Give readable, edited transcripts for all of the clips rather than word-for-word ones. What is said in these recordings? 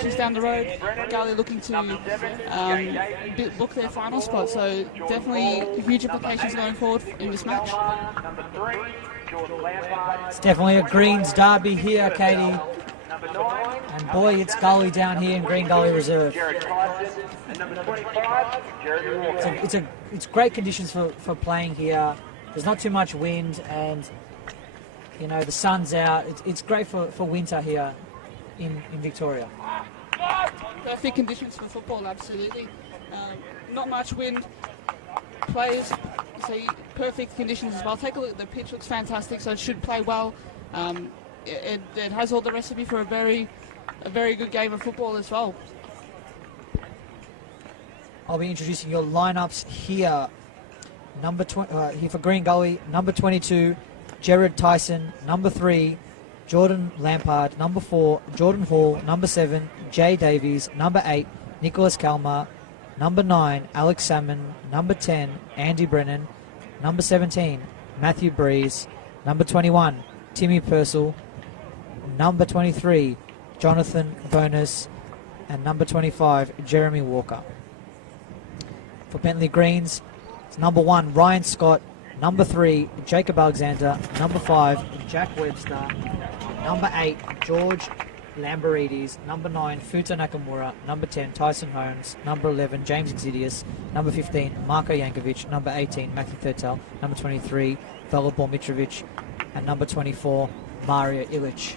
She's down the road. Gully looking to book their final spot, so definitely huge implications going forward in this match. It's definitely a Greens derby here, Katie. And boy, it's Gully down here in Green Gully Reserve. It's great conditions for playing here. There's not too much wind, and you know the sun's out. It's great for winter here in Victoria. Perfect conditions for football, absolutely. Not much wind. Players see perfect conditions as well. Take a look. The pitch looks fantastic, so it should play well. It has all the recipe for a very good game of football as well. I'll be introducing your lineups here. Here for Green Gully, number 22, Jared Tyson. Number 3, Jordan Lampard. Number 4, Jordan Hall. Number 7, Jay Davies. Number 8, Nicholas Kalmar. Number 9, Alex Salmon. Number 10, Andy Brennan. Number 17, Matthew Breeze. Number 21, Timmy Purcell. Number 23, Jonathan Bonus. And number 25, Jeremy Walker. For Bentleigh Greens, it's number 1, Ryan Scott. Number 3, Jacob Alexander. Number 5, Jack Webster. Number 8, George Lamberides. Number 9, Futa Nakamura. Number 10, Tyson Holmes. Number 11, James Exidius. Number 15, Marko Jankovic. Number 18, Matthew Thurtel. Number 23, Velibor Mitrovic. And number 24, Mario Ilic.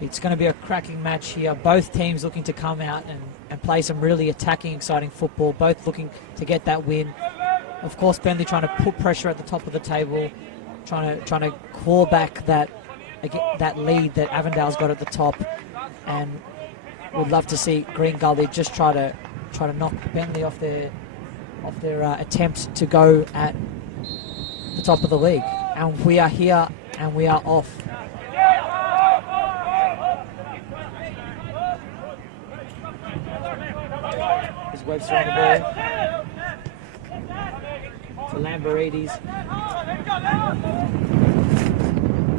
It's going to be a cracking match here. Both teams looking to come out and play some really attacking, exciting football. Both looking to get that win. Of course, Bentleigh trying to put pressure at the top of the table, trying to claw back that lead that Avondale's got at the top, and would love to see Green Gully just try to knock Bentleigh off their attempts to go at the top of the league. And we are here and we are off. There's Webster on the ball for Lamberides.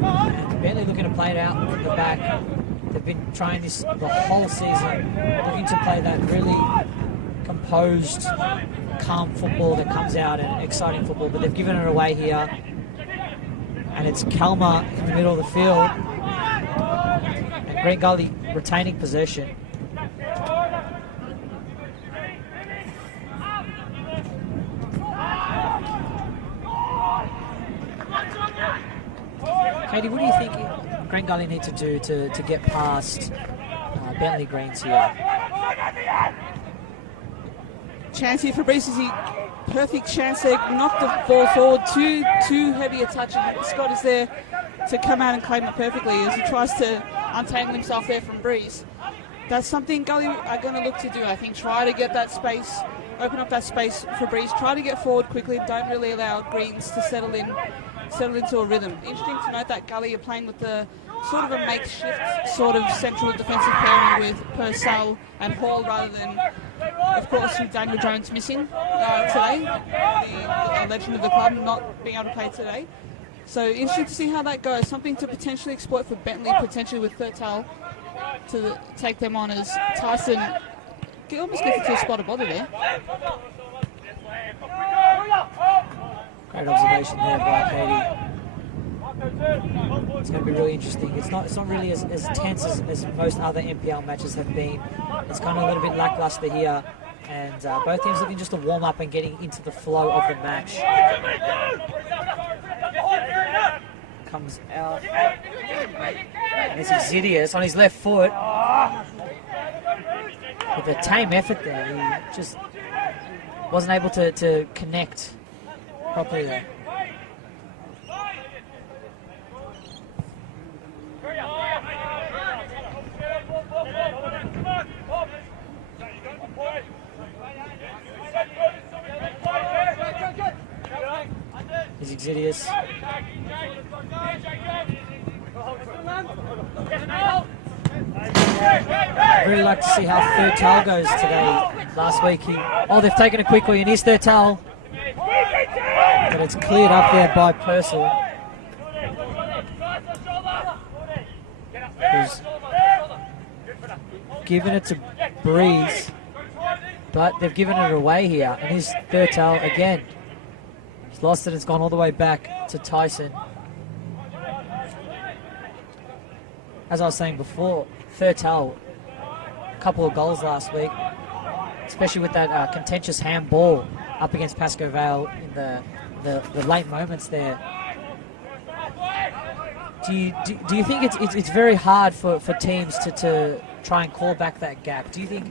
And Bentleigh looking to play it out from the back. They've been trying this the whole season, looking to play that really composed, calm football that comes out and exciting football, but they've given it away here. And it's Kalmar in the middle of the field. And Green Gully retaining possession. Katie, what do you think Green Gully need to do to get past Bentleigh Greens here? Chance here for Breezy. Perfect chance there. Knocked the ball forward. Too heavy a touch. And Scott is there to come out and claim it perfectly as he tries to untangle himself there from Breeze. That's something Gully are going to look to do. I think try to get that space, open up that space for Breeze. Try to get forward quickly. Don't really allow Greens to settle into a rhythm. Interesting to note that Gully are playing with the sort of a makeshift sort of central defensive pairing with Purcell and Hall rather than, of course, with Daniel Jones missing today, the legend of the club not being able to play today. So interesting to see how that goes. Something to potentially exploit for Bentleigh, potentially with Thurtel to take them on as Tyson almost gets into a spot of bother there. Great observation there by Katie. It's going to be really interesting. It's not really as tense as most other NPL matches have been. It's kind of a little bit lackluster here, and both teams looking just to warm up and getting into the flow of the match. Comes out, and it's Exidius on his left foot. With a tame effort there, he just wasn't able to connect properly there. Here's Exidius. I'd really like to see how Thurtel goes today. Last week they've taken it quickly, and here's Thurtel. But it's cleared up there by Purcell. Who's given it to Breeze, but they've given it away here. And here's Thurtell again. He's lost it. It's gone all the way back to Tyson. As I was saying before, Thurtell, a couple of goals last week, especially with that contentious handball up against Pascoe Vale in the late moments there. Do you think it's very hard for teams to try and claw back that gap? Do you think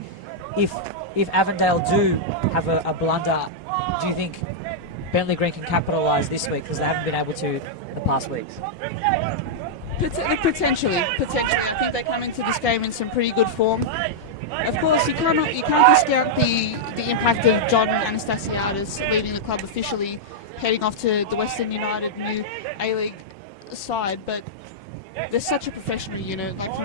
if Avondale do have a blunder, do you think Bentleigh Green can capitalise this week because they haven't been able to the past weeks? Potentially. I think they come into this game in some pretty good form. Of course, you can't discount the impact of John Anastasiadis leading the club officially, heading off to the Western United new A-League side, but they're such a professional unit, like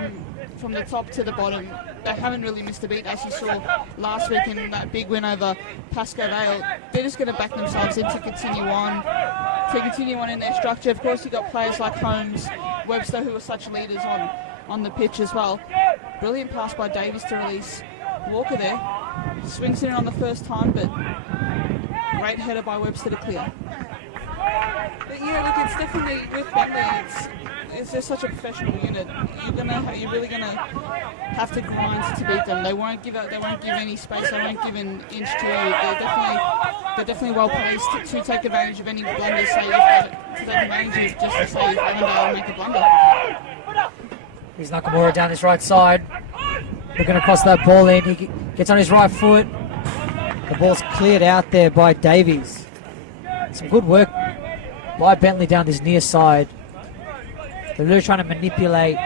from the top to the bottom. They haven't really missed a beat, as you saw last week in that big win over Pascoe Vale. They're just going to back themselves in to continue on in their structure. Of course, you've got players like Holmes, Webster, who are such leaders on the pitch as well. Brilliant pass by Davies to release Walker there. Swings it in on the first time, but great header by Webster to clear. But yeah, look, it's definitely with Bentleigh. It's just such a professional unit. You're really gonna have to grind to beat them. They won't give up. They won't give any space. They won't give an inch to you. They're definitely well placed to take advantage of any blunders. Say to take advantage of just to say if Avondale make a blunder. Here's Nakamura down his right side, looking across that ball in. He gets on his right foot. The ball's cleared out there by Davies. Some good work by Bentleigh down this near side. They're really trying to manipulate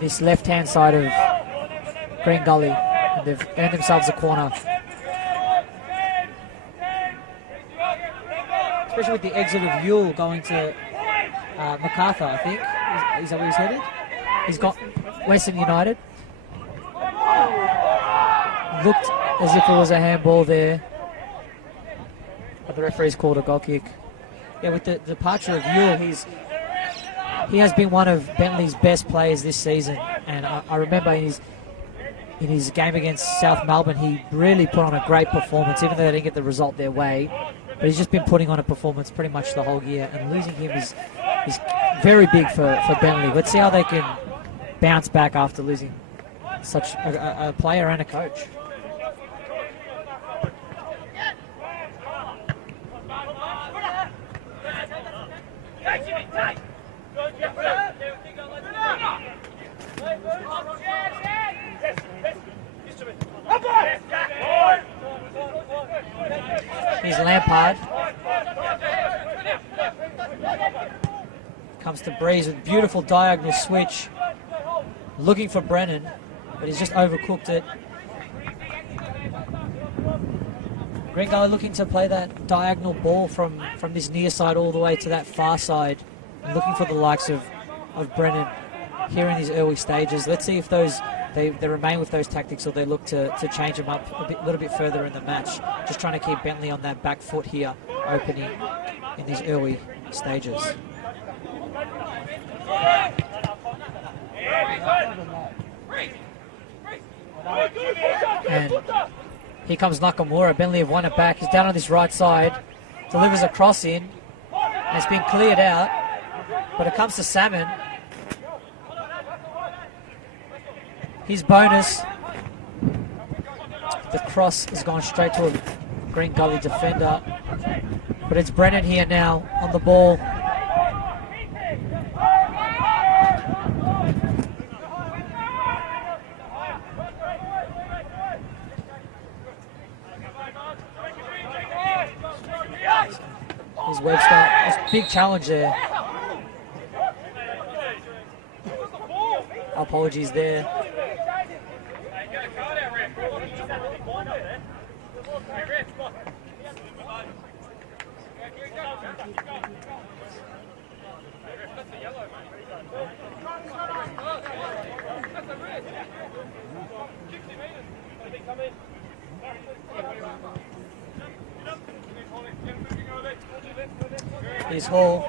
this left-hand side of Green Gully, and they've earned themselves a corner. Especially with the exit of Yule going to MacArthur, I think. Is that where he's headed? He's got Western United. Looked as if it was a handball there, but the referee's called a goal kick. Yeah, with the departure of Yule, he has been one of Bentleigh's best players this season, and I remember in his game against South Melbourne, he really put on a great performance, even though they didn't get the result their way. But he's just been putting on a performance pretty much the whole year, and losing him is very big for Bentleigh. Let's see how they can bounce back after losing such a player and a coach. Here's Lampard. Comes to Breeze with beautiful diagonal switch. Looking for Brennan, but he's just overcooked it. Green Gully looking to play that diagonal ball from this near side all the way to that far side. And looking for the likes of Brennan here in these early stages. Let's see if they remain with those tactics, or they look to change them up a little bit further in the match. Just trying to keep Bentleigh on that back foot here, opening in these early stages. And here comes Nakamura. Bentleigh have won it back. He's down on this right side. Delivers a cross in. And it's been cleared out. But it comes to Salmon. His bonus. The cross has gone straight to a Green Gully defender. But it's Brennan here now on the ball. Here's Webster. That's a big challenge there. Apologies there. Here's Hall.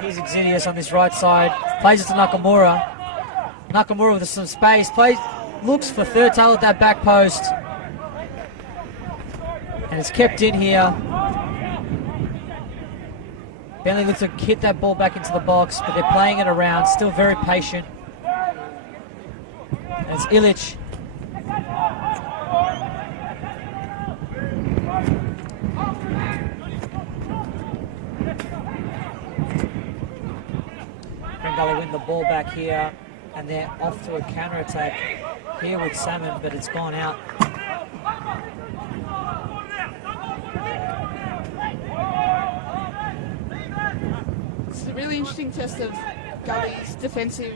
Here's Exidius on this right side. Plays it to Nakamura. Nakamura with some space. Looks for third tail at that back post. And it's kept in here. Bentleigh looks to hit that ball back into the box, but they're playing it around. Still very patient. And it's Illich. Gully win the ball back here, and they're off to a counter-attack here with Salmon, but it's gone out. It's a really interesting test of Gully's defensive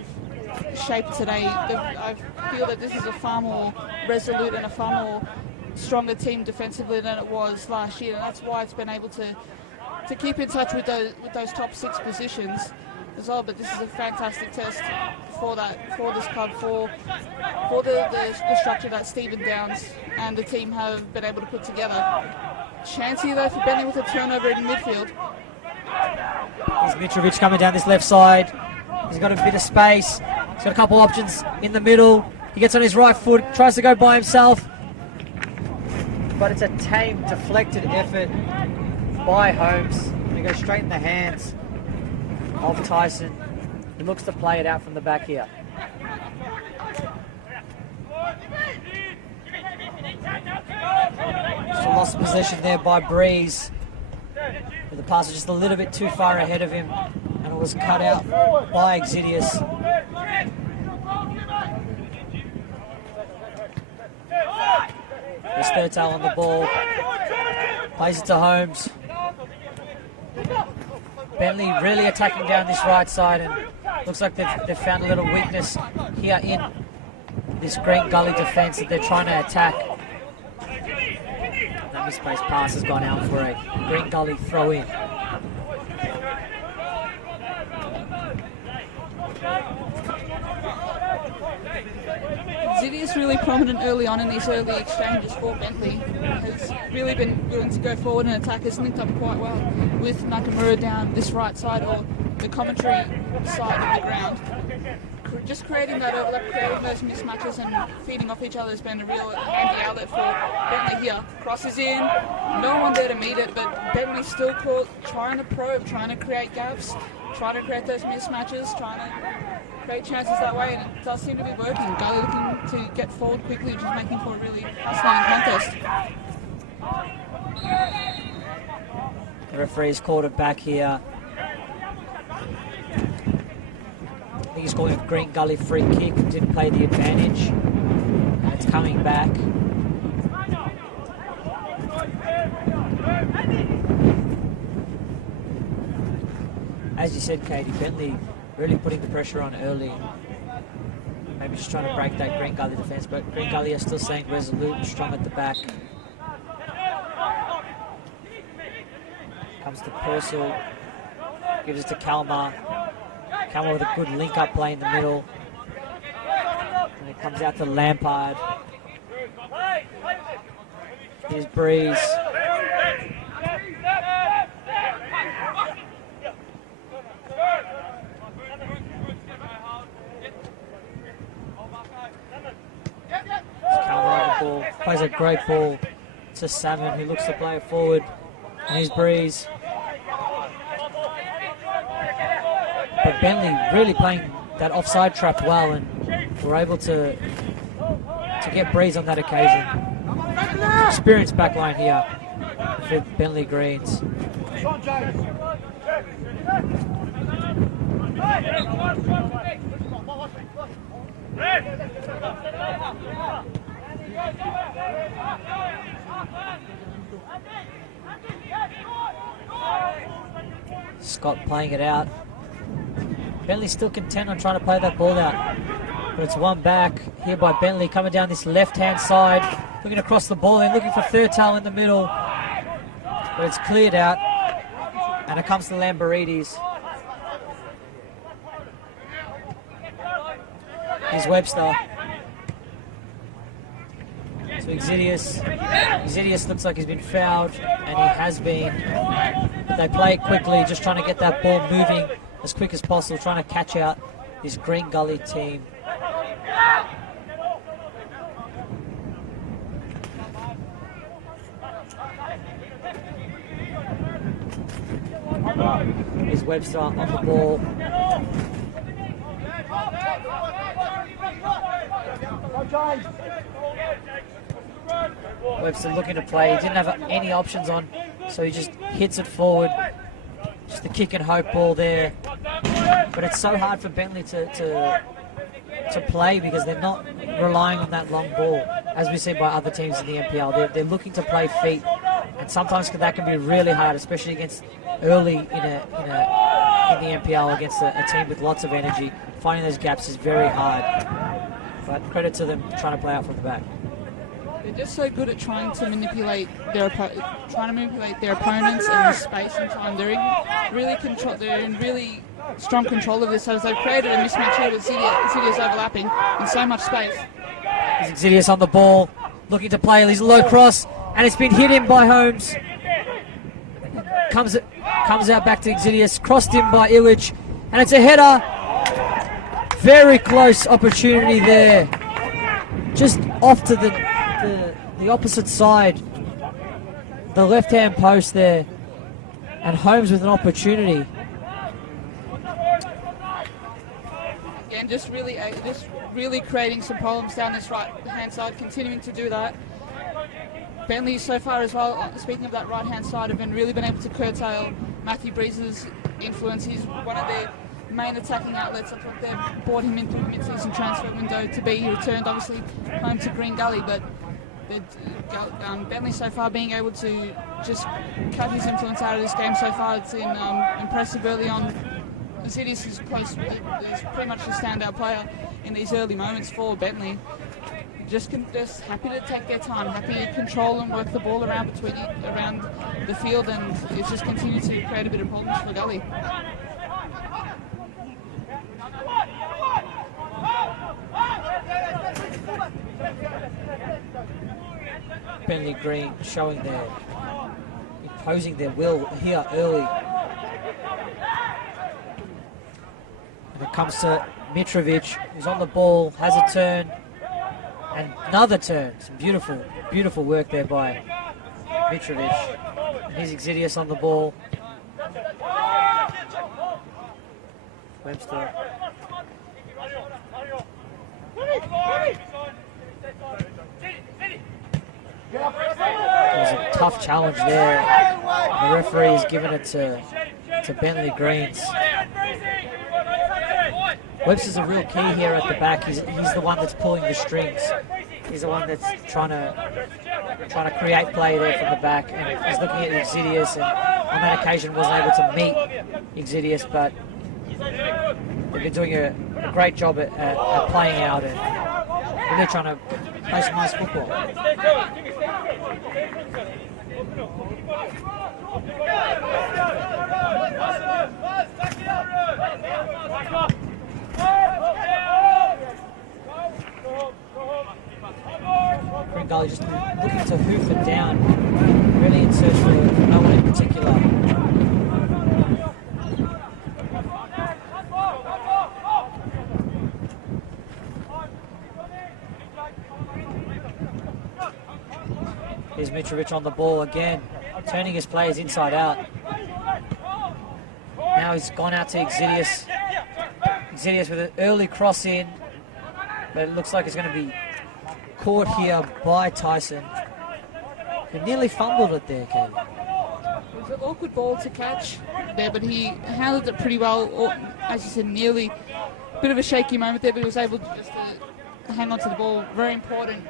shape today. I feel that this is a far more resolute and a far more stronger team defensively than it was last year, and that's why it's been able to keep in touch with those top 6 positions as well. But this is a fantastic test for this club, for the structure that Stephen Downs and the team have been able to put together. Chance here though for Bentleigh with a turnover in midfield. Here's Mitrovic coming down this left side. He's got a bit of space. He's got a couple options in the middle. He gets on his right foot, tries to go by himself. But it's a tame, deflected effort by Holmes. And he goes straight in the hands of Tyson. He looks to play it out from the back here. Just a lost possession there by Breeze. But the pass was just a little bit too far ahead of him, and it was cut out by Exidius. There's third tail on the ball. Plays it to Holmes. Bentleigh really attacking down this right side, and looks like they've found a little weakness here in this Green Gully defence that they're trying to attack. That misplaced pass has gone out for a Green Gully throw in. Exidius really prominent early on in these early exchanges for Bentleigh. Has really been willing to go forward and attack. Has linked up quite well with Nakamura down this right side, or the commentary side of the ground. Just creating that overlap, creating those mismatches and feeding off each other has been a real handy outlet for Bentleigh here. Crosses in, no one there to meet it, but Bentleigh still caught, trying to probe, trying to create gaps, trying to create those mismatches, trying to create chances that way, and it does seem to be working. Gully looking to get forward quickly, which is making for a really fascinating contest. The referee's called it back here. I think he's calling a Green Gully free kick. Didn't play the advantage. And it's coming back. As you said, Katie, Bentleigh really putting the pressure on early. Maybe just trying to break that Green Gully defence, but Green Gully are still staying resolute and strong at the back. Comes to Purcell. Gives it to Kalmar. Kalmar with a good link-up play in the middle. And it comes out to Lampard. Here's Breeze. Kalmar on the ball. Plays a great ball to Salmon, who looks to play it forward. And here's Breeze. But Bentleigh really playing that offside trap well, and we're able to get Breeze on that occasion. Experienced backline here for Bentleigh Greens. Scott playing it out. Bentleigh still content on trying to play that ball out. But it's one back here by Bentleigh, coming down this left-hand side, looking across the ball and looking for third tail in the middle. But it's cleared out. And it comes to Lamberidis. Here's Webster. So Exidius. Exidius looks like he's been fouled, and he has been. They play it quickly, just trying to get that ball moving as quick as possible, trying to catch out this Green Gully team. Here's Webster on the ball. Webster looking to play. He didn't have any options on, so he just hits it forward. Just the kick and hope ball there. But it's so hard for Bentleigh to play because they're not relying on that long ball, as we see by other teams in the NPL. They're looking to play feet, and sometimes that can be really hard, especially against early in the NPL against a team with lots of energy. Finding those gaps is very hard. But credit to them trying to play out from the back. They're just so good at trying to manipulate their opponents and the space and time. They're in really strong control of this, as they've created a mismatch here with Xidias overlapping in so much space. Xidias on the ball, looking to play his low cross, and it's been hit in by Holmes. Comes out back to Xidias, crossed in by Illich, and it's a header. Very close opportunity there, just off to the opposite side, the left-hand post there, and Holmes with an opportunity. Again, just really creating some problems down this right-hand side, continuing to do that. Bentleigh so far as well, speaking of that right-hand side, have really been able to curtail Matthew Breeze's influence. He's one of their main attacking outlets. That's what they've brought him into the mid-season transfer window to be. He returned, obviously, home to Green Gully, but Bentleigh so far being able to just cut his influence out of this game so far. It's been impressive early on. Xidias is pretty much a standout player in these early moments for Bentleigh. Just happy to take their time, happy to control and work the ball around the field, and it's just continued to create a bit of problems for Gully. Bentleigh Green imposing their will here early. And it comes to Mitrovic, who's on the ball, has a turn, and another turn. Some beautiful work there by Mitrovic. And here's Xidias on the ball. Webster. It was a tough challenge there. The referee has given it to Bentleigh Greens. Webster's a real key here at the back. He's the one that's pulling the strings. He's the one that's trying to create play there from the back. And he's looking at Xidias, and on that occasion wasn't able to meet Xidias, but they've been doing a great job at playing out and really trying to play some nice football. Green Gully just looking to hoof it down, really in search for no one in particular. Here's Mitrovic on the ball again, turning his players inside out. Now he's gone out to Xidias. Xidias with an early cross in, but it looks like it's going to be caught here by Tyson, who nearly fumbled it there, Katie. It was an awkward ball to catch there, but he handled it pretty well. Or, as you said, nearly a bit of a shaky moment there, but he was able to just hang on to the ball. Very important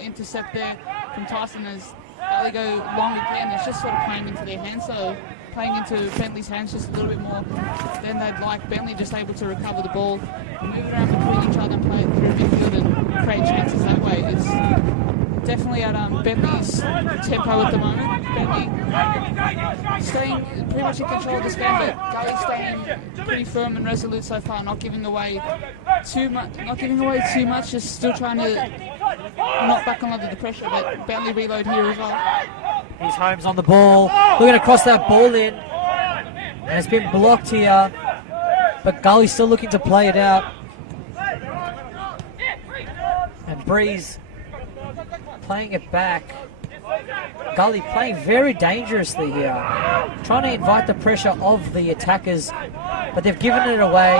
intercept there from Tyson as Gully go long again. It's just sort of playing into their hands, so playing into Bentleigh's hands just a little bit more than they'd like. Bentleigh just able to recover the ball, move it around between each other and play it through midfield and create chances that way. It's definitely at Bentleigh's tempo at the moment. Bentleigh staying pretty much in control of this game, but Gully staying pretty firm and resolute so far, not giving away too much, just still trying to knock back on under the pressure, but Bentleigh reload here as well. Here's Holmes on the ball, looking to cross that ball in, and it's been blocked here. but Gully's still looking to play it out. And Breeze playing it back. Gully playing very dangerously here, trying to invite the pressure of the attackers, but they've given it away,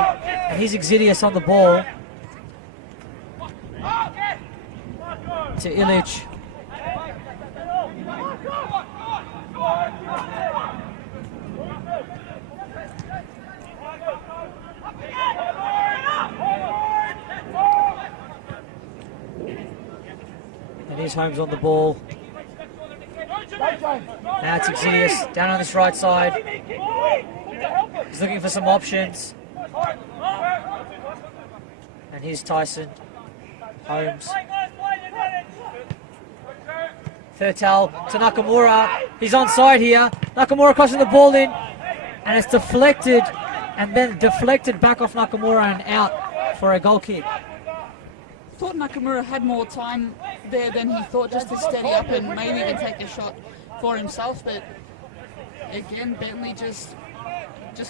and he's Exidius on the ball to Illich. And here's Holmes on the ball. Now it's Exidius down on this right side. He's looking for some options. And here's Tyson. Holmes. Thurtell to Nakamura. He's onside here. Nakamura crossing the ball in. And it's deflected. And then deflected back off Nakamura and out for a goal kick. Thought Nakamura had more time there than he thought, just to steady up and maybe even take a shot for himself. But again, Bentleigh just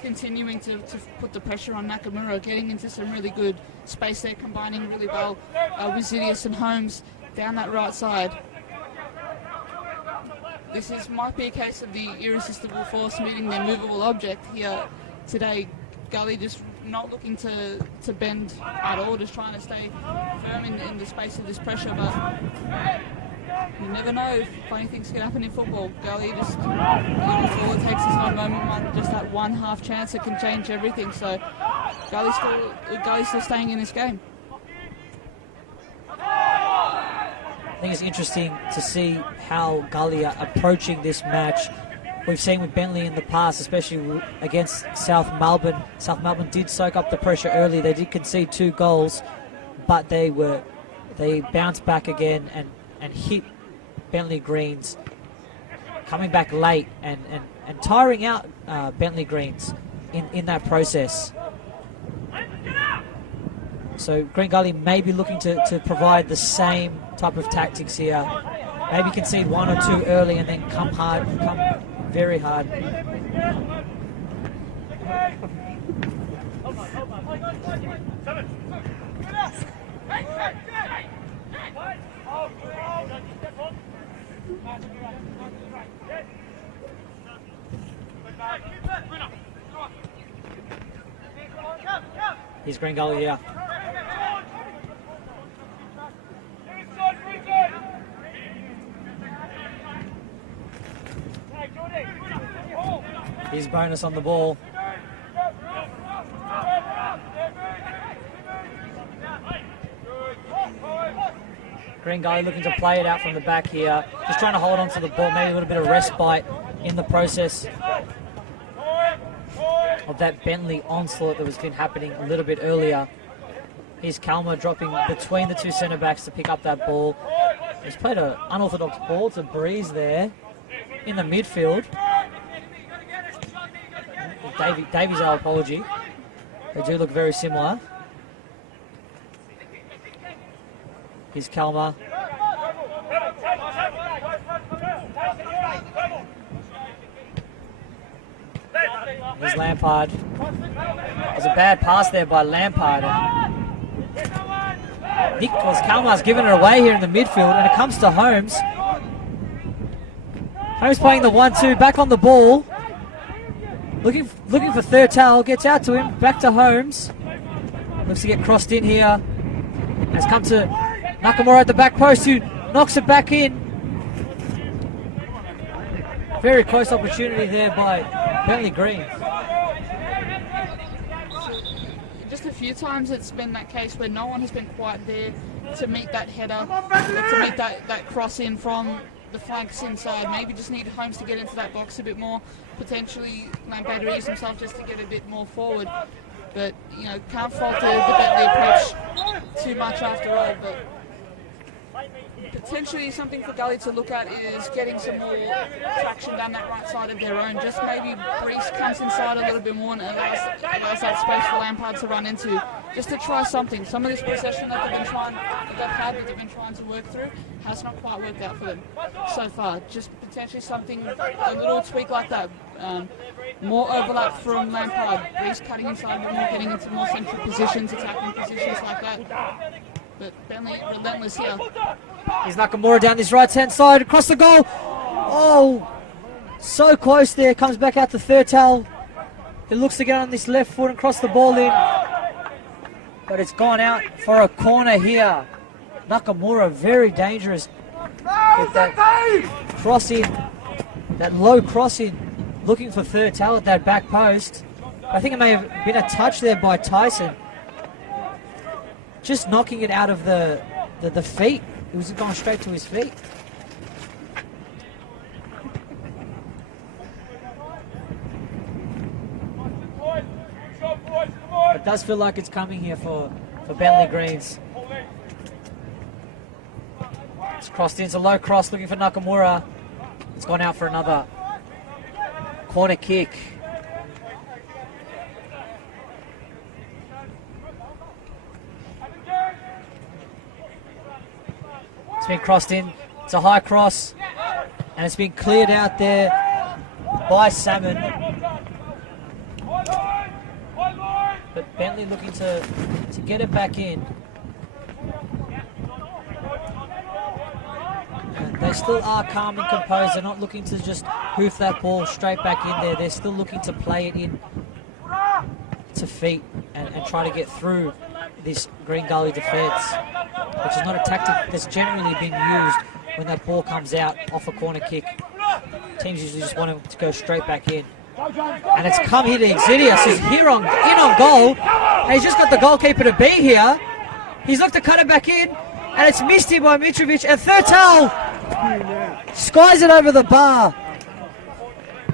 continuing to put the pressure on Nakamura, getting into some really good space there, combining really well with Zidius and Holmes down that right side. This might be a case of the irresistible force meeting the immovable object here today. Gully just not looking to bend at all, just trying to stay firm in the space of this pressure, but you never know if funny things can happen in football. Gully just, all it takes is one moment, just that one half chance that can change everything. So Gully's still staying in this game. I think it's interesting to see how Gully are approaching this match. We've seen with Bentleigh in the past, especially against South Melbourne. South Melbourne did soak up the pressure early. They did concede 2 goals, but they bounced back again and hit Bentleigh Greens, coming back late and tiring out Bentleigh Greens in that process. So Green Gully may be looking to provide the same type of tactics here. Maybe concede 1 or 2 early and then come very hard. Here's Green Gully here. Here's Bonus on the ball. Green Gully looking to play it out from the back here. Just trying to hold on to the ball, maybe a little bit of respite in the process of that Bentleigh onslaught that was been happening a little bit earlier. Here's Kalma dropping between the 2 centre backs to pick up that ball. He's played an unorthodox ball to Breeze there in the midfield. Davies, our apology. They do look very similar. Here's Kalma. Here's Lampard. There's a bad pass there by Lampard. Nicholas Kalmar's given it away here in the midfield, and it comes to Holmes. Holmes playing the 1-2, back on the ball. Looking for Thurtell, gets out to him, back to Holmes. Looks to get crossed in here. Has come to Nakamura at the back post, who knocks it back in. Very close opportunity there by Bentleigh Green. Just a few times it's been that case where no one has been quite there to meet that header, to meet that cross in from the flanks inside. Maybe just need Holmes to get into that box a bit more. Potentially Lampard ease himself just to get a bit more forward. But, you know, can't fault the Bentleigh approach too much after all. But potentially something for Gully to look at is getting some more traction down that right side of their own. Just maybe Brees comes inside a little bit more and allows that space for Lampard to run into. Just to try something. Some of this possession that they've been trying to work through has not quite worked out for them so far. Just potentially something, a little tweak like that. More overlap from Lampard. Brees cutting inside a bit more, getting into more central positions, attacking positions like that. But Bentleigh relentless here. Here's Nakamura down this right-hand side, across the goal. Oh, so close there. Comes back out to Thurtell. He looks to get on this left foot and cross the ball in. But it's gone out for a corner here. Nakamura very dangerous with that crossing, that low crossing, looking for Thurtell at that back post. I think it may have been a touch there by Tyson. Just knocking it out of the feet. It was going straight to his feet. It does feel like it's coming here for Bentleigh Greens. It's crossed in, it's a low cross looking for Nakamura. It's gone out for another corner kick. It's been crossed in, it's a high cross, and it's been cleared out there by Salmon. But Bentleigh looking to get it back in. And they still are calm and composed. They're not looking to just hoof that ball straight back in there. They're still looking to play it in to feet and try to get through this Green Gully defence, which is not a tactic that's generally been used when that ball comes out off a corner kick. Teams usually just want him to go straight back in. And it's come here to Exidius, who's here in on goal. And he's just got the goalkeeper to be here. He's looked to cut it back in, and it's missed here by Mitrovic. And Thurtell skies it over the bar.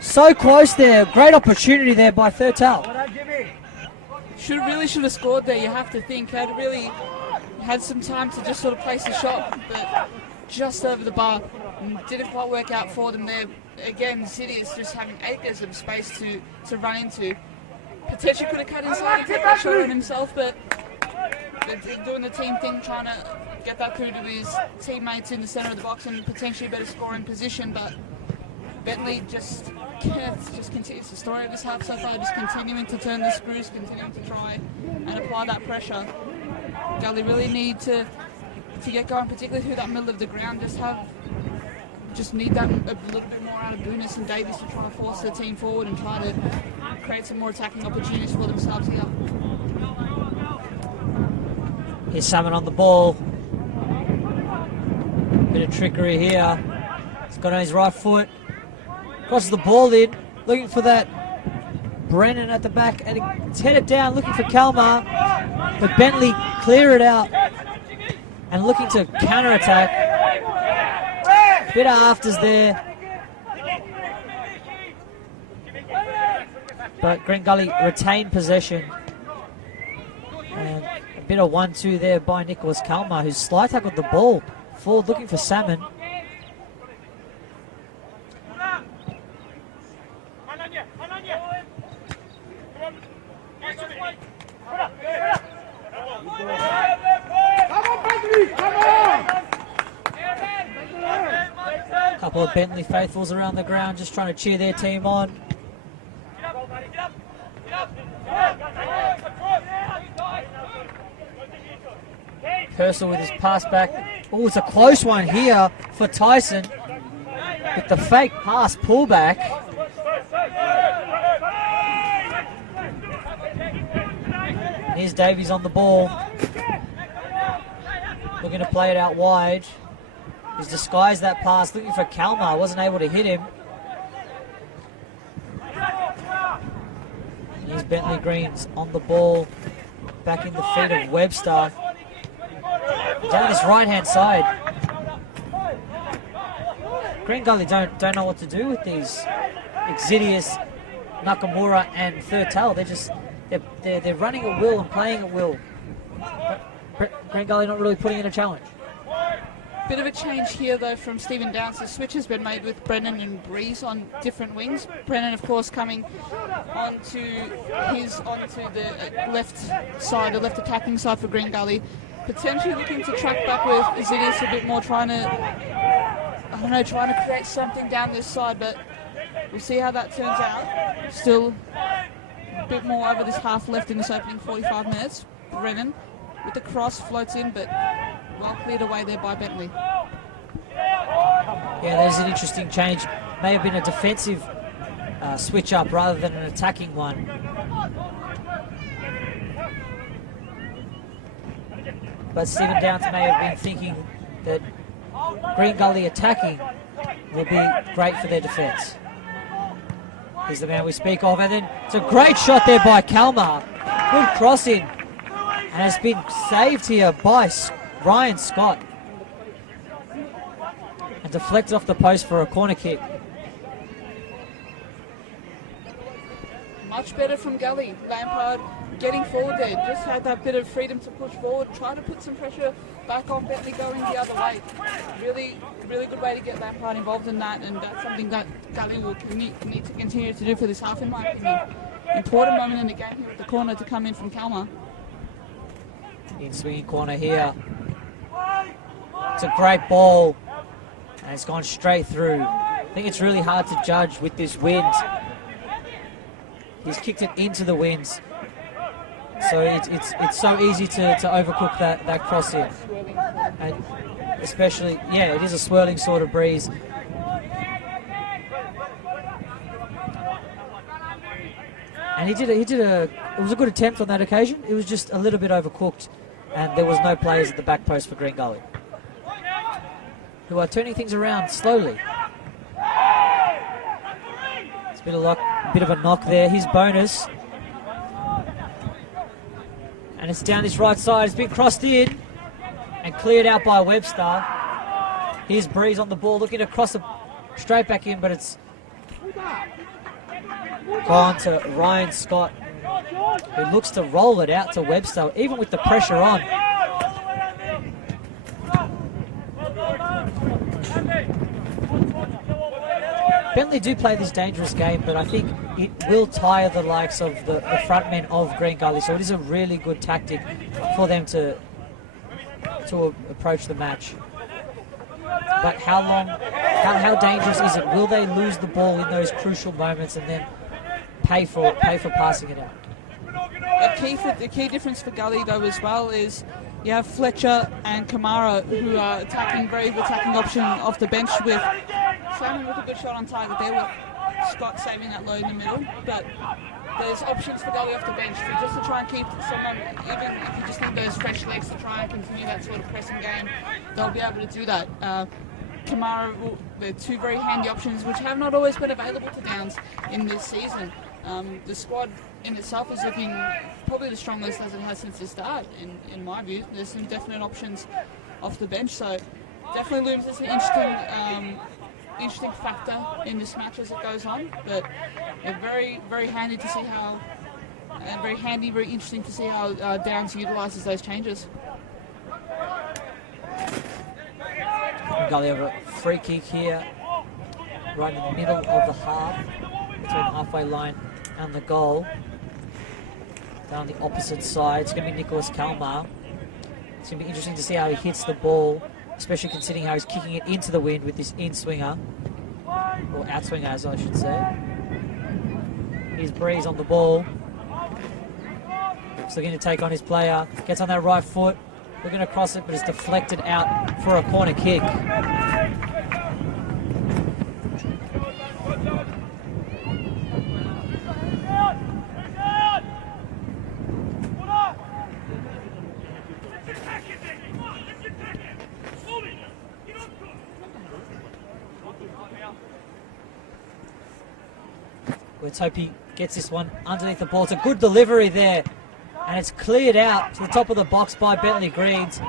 So close there. Great opportunity there by Thurtell. Really should have scored there, you have to think. Had some time to just sort of place the shot, but just over the bar. Didn't quite work out for them there. Again, City is just having acres of space to run into. Potentially could have cut inside and take that shot on himself, but doing the team thing, trying to get that through to his teammates in the centre of the box and potentially a better scoring position. But Bentleigh just continues the story of this half so far, just continuing to turn the screws, continuing to try and apply that pressure. Gully really need to get going, particularly through that middle of the ground. Just need that a little bit more out of Boonis and Davies to try and force the team forward and try to create some more attacking opportunities for themselves here. Here's Salmon on the ball. Bit of trickery here. He's got on his right foot. Crosses the ball in, looking for that Brennan at the back, and it's headed down, looking for Kalmar. But Bentleigh clear it out and looking to counter-attack. Bit of afters there. But Green Gully retained possession. And a bit of 1-2 there by Nicholas Kalmar, who's slide tackled the ball forward, looking for Salmon. A couple of Bentleigh faithfuls around the ground just trying to cheer their team on. Purcell with his pass back. Oh, it's a close one here for Tyson with the fake pass pullback. And here's Davies on the ball. Looking to play it out wide. He's disguised that pass, looking for Kalmar, wasn't able to hit him. And here's Bentleigh Greens on the ball, back in the feet of Webster. Down his right-hand side. Green Gully don't know what to do with these Exidius, Nakamura, and Thurtell. They're running at will and playing at will. But Green Gully not really putting in a challenge. Bit of a change here, though, from Stephen Downs. The switch has been made with Brennan and Breeze on different wings. Brennan, of course, coming onto the left side, the left attacking side for Green Gully. Potentially looking to track back with Zidius a bit more, trying to create something down this side, but we'll see how that turns out. Still a bit more over this half left in this opening 45 minutes. Brennan with the cross floats in, but well cleared away there by Bentleigh. Yeah, there's an interesting change. May have been a defensive switch up rather than an attacking one. But Stephen Downs may have been thinking that Green Gully attacking will be great for their defence. He's the man we speak of, and then it's a great shot there by Kalmar. Good crossing, and it's been saved here by Ryan Scott and deflected off the post for a corner kick. Much better from Gully. Lampard getting forward there, just had that bit of freedom to push forward, try to put some pressure back on Bentleigh going the other way. Really good way to get Lampard involved in that, and that's something that Gully will need to continue to do for this half, in my opinion. Important moment in the game here with the corner to come in from Kalmar. In swinging corner here. It's a great ball, and it's gone straight through. I think it's really hard to judge with this wind. He's kicked it into the winds, so it's so easy to overcook that crossing, and especially, yeah, it is a swirling sort of breeze. And it was a good attempt on that occasion. It was just a little bit overcooked, and there was no players at the back post for Green Gully, who are turning things around slowly. It's been a bit of a knock there. His bonus. And it's down this right side. It's been crossed in and cleared out by Webster. Here's Breeze on the ball, looking to cross it straight back in, but it's gone to Ryan Scott, who looks to roll it out to Webster, even with the pressure on. Bentleigh do play this dangerous game, but I think it will tire the likes of the front men of Green Gully, so it is a really good tactic for them to approach the match. But how dangerous is it? Will they lose the ball in those crucial moments and then pay for passing it out? The key difference for Gully, though, as well, is you have Fletcher and Kamara, who are very good attacking option off the bench, with Simon with a good shot on target there, with Scott saving that low in the middle. But there's options for Gully off the bench just to try and keep someone, even if you just need those fresh legs to try and continue that sort of pressing game, they'll be able to do that. Kamara, they're two very handy options which have not always been available to Downs in this season. The squad in itself is looking probably the strongest as it has since the start, in my view. There's some definite options off the bench, so definitely looms as an interesting factor in this match as it goes on. But they're very handy to see how, and very interesting to see how Downs utilises those changes. Gully have a free kick here, right in the middle of the half, between the halfway line and the goal. Down the opposite side, it's going to be Nicholas Kalmar. It's going to be interesting to see how he hits the ball, especially considering how he's kicking it into the wind with this in-swinger, or out-swinger as I should say. Here's Breeze on the ball. He's looking to take on his player, gets on that right foot, looking to cross it, but it's deflected out for a corner kick. Let's hope he gets this one underneath the ball. It's a good delivery there, and it's cleared out to the top of the box by Bentleigh Greens.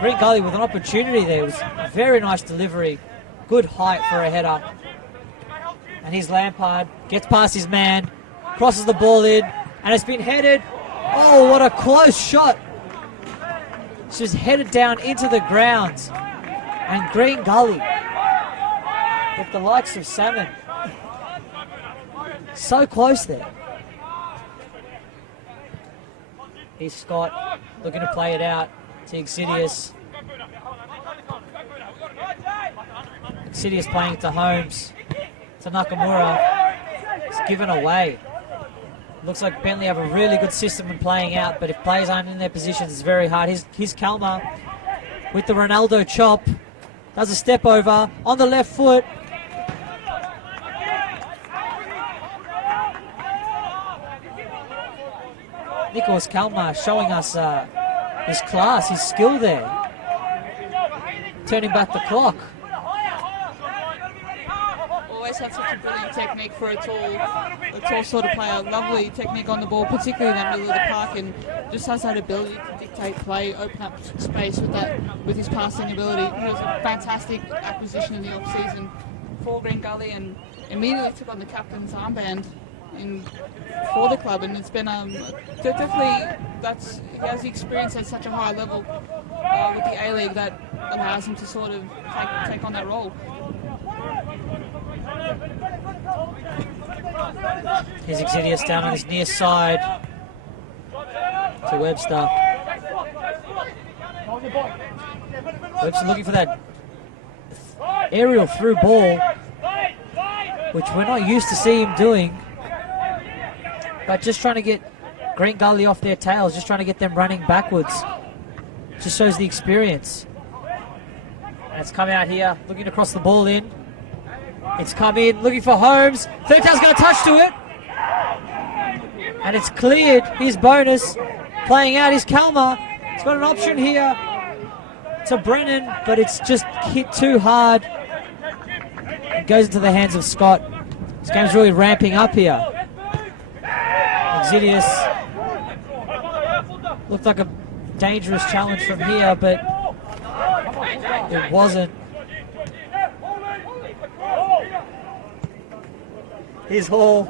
Green Gully with an opportunity there. It was a very nice delivery. Good height for a header. And here's Lampard, gets past his man, crosses the ball in, and it's been headed. Oh, what a close shot. It's just headed down into the ground. And Green Gully with the likes of Salmon. So close there. Here's Scott looking to play it out to Exidius. Exidius playing it to Holmes. To Nakamura. It's given away. Looks like Bentleigh have a really good system in playing out, but if players aren't in their positions, it's very hard. Here's Kalmar with the Ronaldo chop. Does a step over on the left foot. Nicholas Kalmar showing us his class, his skill there. Turning back the clock. Always had such a brilliant technique for a tall sort of player. Lovely technique on the ball, particularly in that middle of the park, and just has that ability to dictate play, open up space with his passing ability. He was a fantastic acquisition in the off-season for Green Gully, and immediately took on the captain's armband for the club, and it's been definitely he has the experience at such a high level with the A-League that allows him to sort of take on that role. Here's Exidius down on his near side to Webster. Webster looking for that aerial through ball, which we're not used to seeing him doing. But just trying to get Green Gully off their tails, just trying to get them running backwards. Just shows the experience. And it's come out here, looking to cross the ball in. It's come in, looking for Holmes. Fairtail's going to touch to it. And it's cleared. Here's Bonus. Playing out his Kalmar. He's got an option here to Brennan, but it's just hit too hard. It goes into the hands of Scott. This game's really ramping up here. Exidius looked like a dangerous challenge from here, but it wasn't. Here's Hall.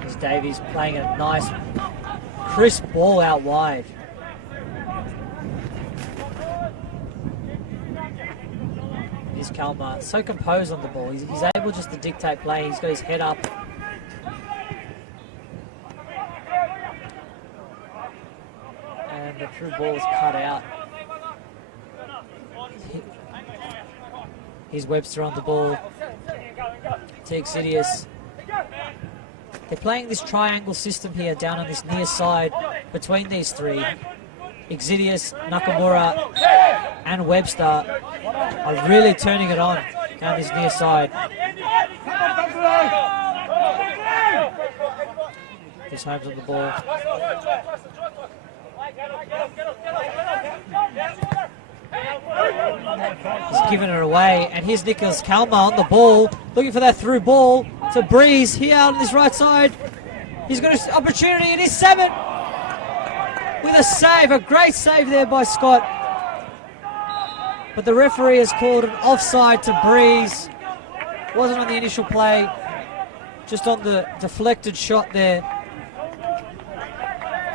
Here's Davies playing a nice, crisp ball out wide. Here's Kalmar, so composed on the ball. He's able just to dictate play. He's got his head up. And the through ball is cut out. Here's Webster on the ball to Exidius. They're playing this triangle system here down on this near side between these three. Exidius, Nakamura and Webster are really turning it on down this near side. Here's Holmes on the ball. He's giving it away, and here's Nicholas Kalmar on the ball, looking for that through ball to Breeze here out on this right side. He's got an opportunity, and he's 7 with a save, a great save there by Scott. But the referee has called an offside to Breeze. Wasn't on the initial play, just on the deflected shot there.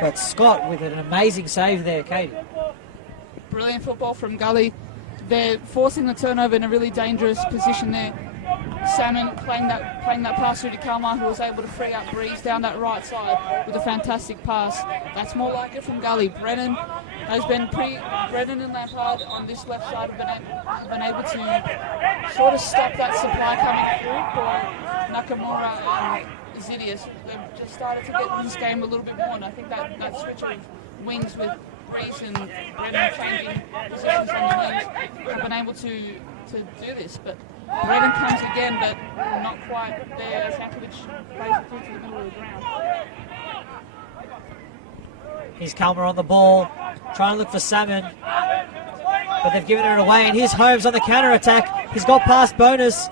But Scott with an amazing save there, Katie. Brilliant football from Gully. They're forcing the turnover in a really dangerous position there. Salmon playing that pass through to Kalmar, who was able to free up Breeze down that right side with a fantastic pass. That's more like it from Gully. Brennan and Lampard on this left side have been able to sort of stop that supply coming through for Nakamura and Exidius. They've just started to get in this game a little bit more, and I think that switch of wings with Breeze and Brennan changing positions on the wings have been able to do this. But Brennan comes again, but not quite there. Sankovic plays it through to the middle of the ground. Here's Kalmar on the ball, trying to look for Salmon, but they've given it away, and here's Holmes on the counter-attack. He's got past Bonus,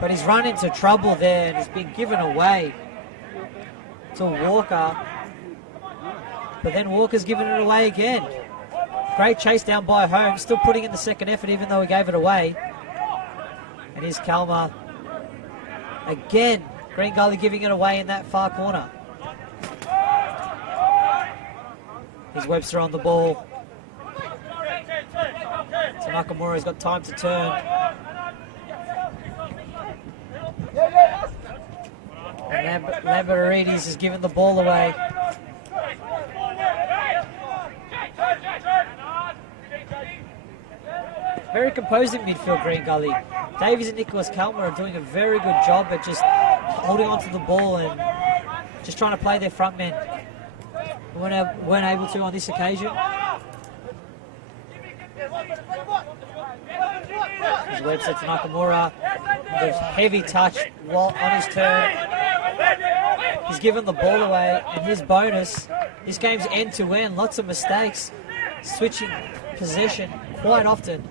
but he's run into trouble there, and it's been given away to Walker, but then Walker's given it away again. Great chase down by Holmes, still putting in the second effort even though he gave it away. And here's Kalmar. Again, Green Gully giving it away in that far corner. Here's Webster on the ball. So Nakamura's got time to turn. And Lambertides has given the ball away. Very composed in midfield, Green Gully. Davies and Nicholas Kalmar are doing a very good job at just holding onto the ball and just trying to play their front men. Weren't able to on this occasion. Here's Webster to Nakamura. There's heavy touch while on his turn. He's given the ball away, and his bonus, this game's end-to-end, lots of mistakes, switching possession quite often.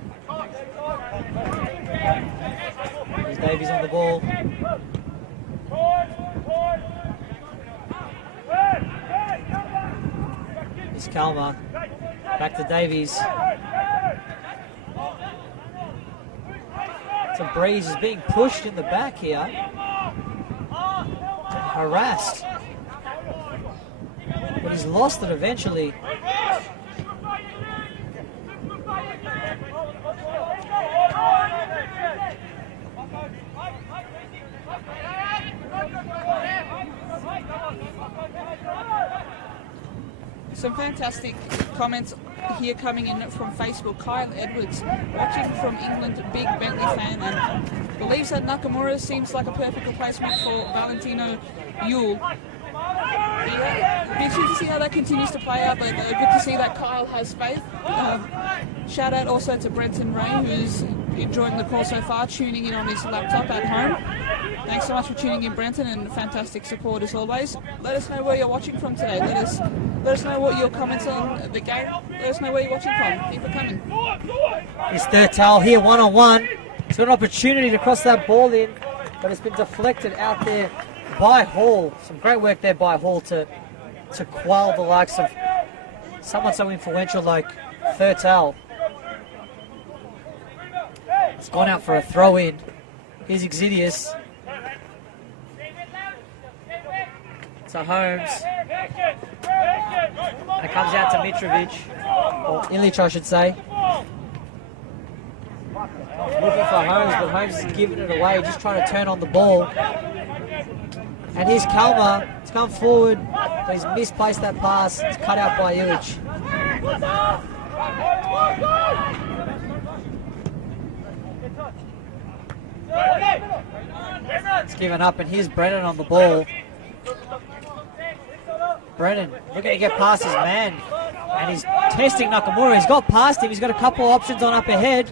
Here's Davies on the ball. Here's Kalmar. Back to Davies. So Breeze is being pushed in the back here. Harassed. But he's lost it eventually. Some fantastic comments here coming in from Facebook. Kyle Edwards, watching from England, big Bentleigh fan, and believes that Nakamura seems like a perfect replacement for Valentino Yule. Yeah, interesting to see how that continues to play out, but good to see that Kyle has faith. Shout out also to Brenton Ray, who's enjoying the call so far, tuning in on his laptop at home. Thanks so much for tuning in, Brenton, and fantastic support as always. Let us know where you're watching from today. Let us know what your comments on the game. Let us know where you're watching from. Keep it coming. It's Thurtell here, one-on-one. He's got an opportunity to cross that ball in, but it's been deflected out there by Hall. Some great work there by Hall to quell the likes of someone so influential like Thurtell. It's gone out for a throw-in. Here's Exidius. To Holmes. And it comes out to Mitrovic. Or Illich, I should say. Looking for Holmes, but Holmes is giving it away, just trying to turn on the ball. And here's Kalmar. He's come forward, but he's misplaced that pass. It's cut out by Illich. It's given up, and here's Brennan on the ball. Brennan looking to get past his man, and he's testing Nakamura. He's got past him. He's got a couple of options on up ahead.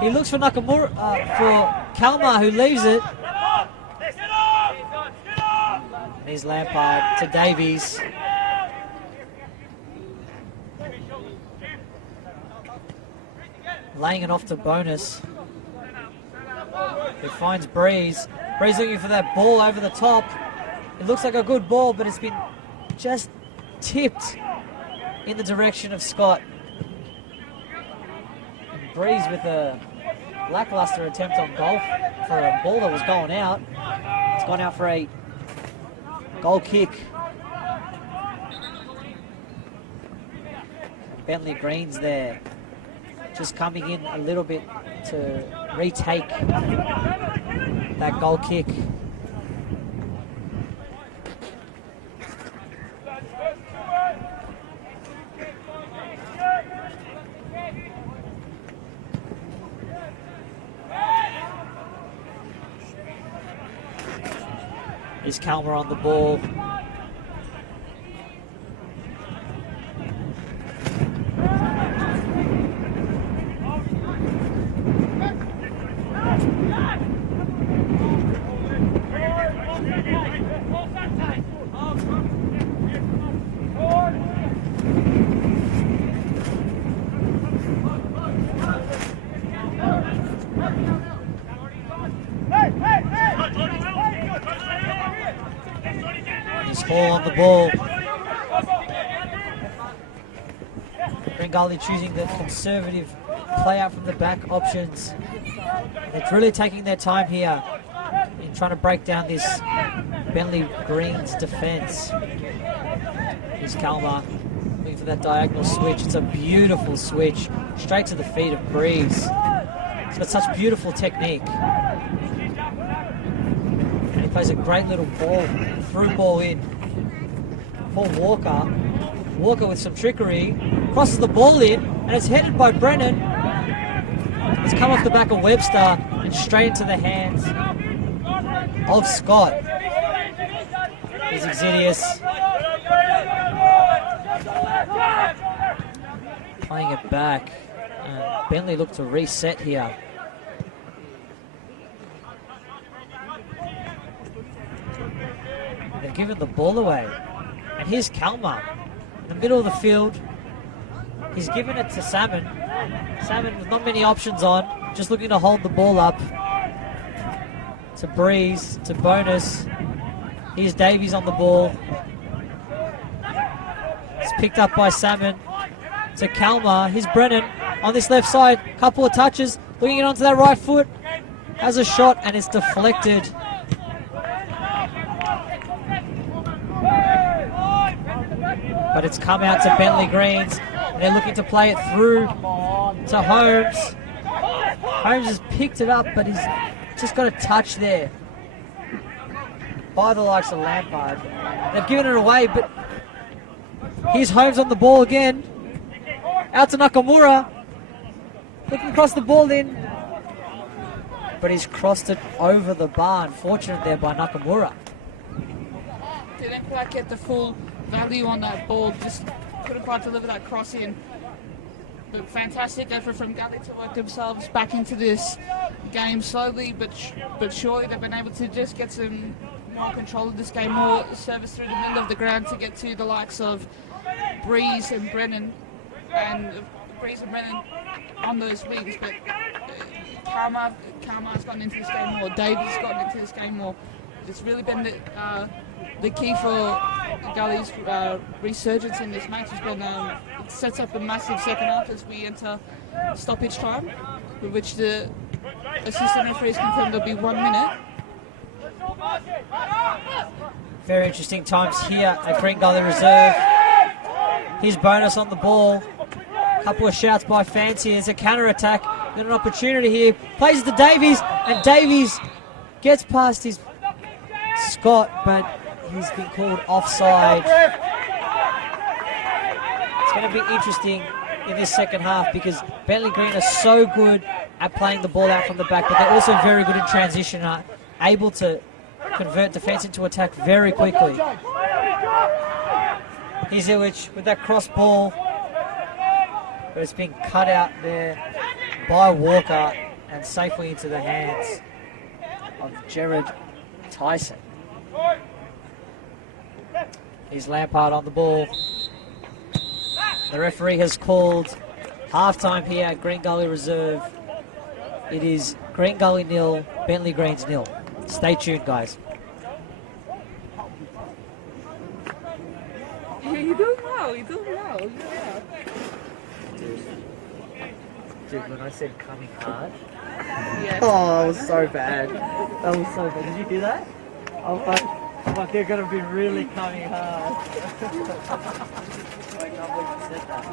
He looks for Nakamura, for Kalmar, who leaves it. And here's Lampard to Davies. Laying it off to Bonus. He finds Breeze. Breeze looking for that ball over the top. It looks like a good ball, but it's been just tipped in the direction of Scott. And Breeze with a lackluster attempt on goal for a ball that was going out. It's gone out for a goal kick. Bentleigh Greens there, just coming in a little bit to retake that goal kick. Is Kalmar on the ball? Hall on the ball. Gully choosing the conservative play out from the back options. They're really taking their time here in trying to break down this Bentleigh Greens defence. Here's Kalmar looking for that diagonal switch. It's a beautiful switch straight to the feet of Breeze. He's got such beautiful technique. And he plays a great little ball, through ball in for Walker. Walker with some trickery, crosses the ball in, and it's headed by Brennan. It's come off the back of Webster and straight into the hands of Scott. Here's Exidius. Playing it back. Bentleigh look to reset here. They've given the ball away. And here's Kalmar in the middle of the field. He's given it to Salmon. Salmon with not many options on, just looking to hold the ball up. To Breeze, to Bonus. Here's Davies on the ball. It's picked up by Salmon. To Kalmar. Here's Brennan on this left side. Couple of touches. Looking it onto that right foot. Has a shot and it's deflected. But it's come out to Bentleigh Greens. And they're looking to play it through to Holmes. Holmes has picked it up, but he's just got a touch there by the likes of Lampard. They've given it away, but here's Holmes on the ball again. Out to Nakamura. Looking across the ball in. But he's crossed it over the bar. Unfortunate there by Nakamura. Didn't quite get the full value on that ball. Just couldn't quite deliver that cross in. But fantastic effort from Gully to work themselves back into this game slowly but surely. They've been able to just get some more control of this game, more service through the middle of the ground to get to the likes of Breeze and Brennan. And Breeze and Brennan on those wings, but Kalmar's gotten into this game more. Davies gotten into this game more. It's really been the key for Gully's resurgence in this match. Has been it sets up a massive second half as we enter stoppage time, with which the assistant referees confirmed there'll be 1 minute. Very interesting times here at Green Gully Reserve. Here's Bonus on the ball. Couple of shouts by fans here. There's a counter-attack. Got an opportunity here. Plays to Davies, and Davies gets past his Scott, but he's been called offside. It's going to be interesting in this second half because Bentleigh Green are so good at playing the ball out from the back, but they're also very good in transition, are able to convert defence into attack very quickly. Here's Illich with that cross ball. But it's been cut out there by Walker and safely into the hands of Jared Tyson. Here's Lampard on the ball. The referee has called halftime here at Green Gully Reserve. It is Green Gully 0, Bentleigh Greens 0. Stay tuned, guys. You're doing well, you're doing well. Yeah. Dude, when I said coming hard, Yeah. oh, it was so bad. That was so bad. Did you do that? I'm like, they're gonna be really coming hard. I can't believe you said that.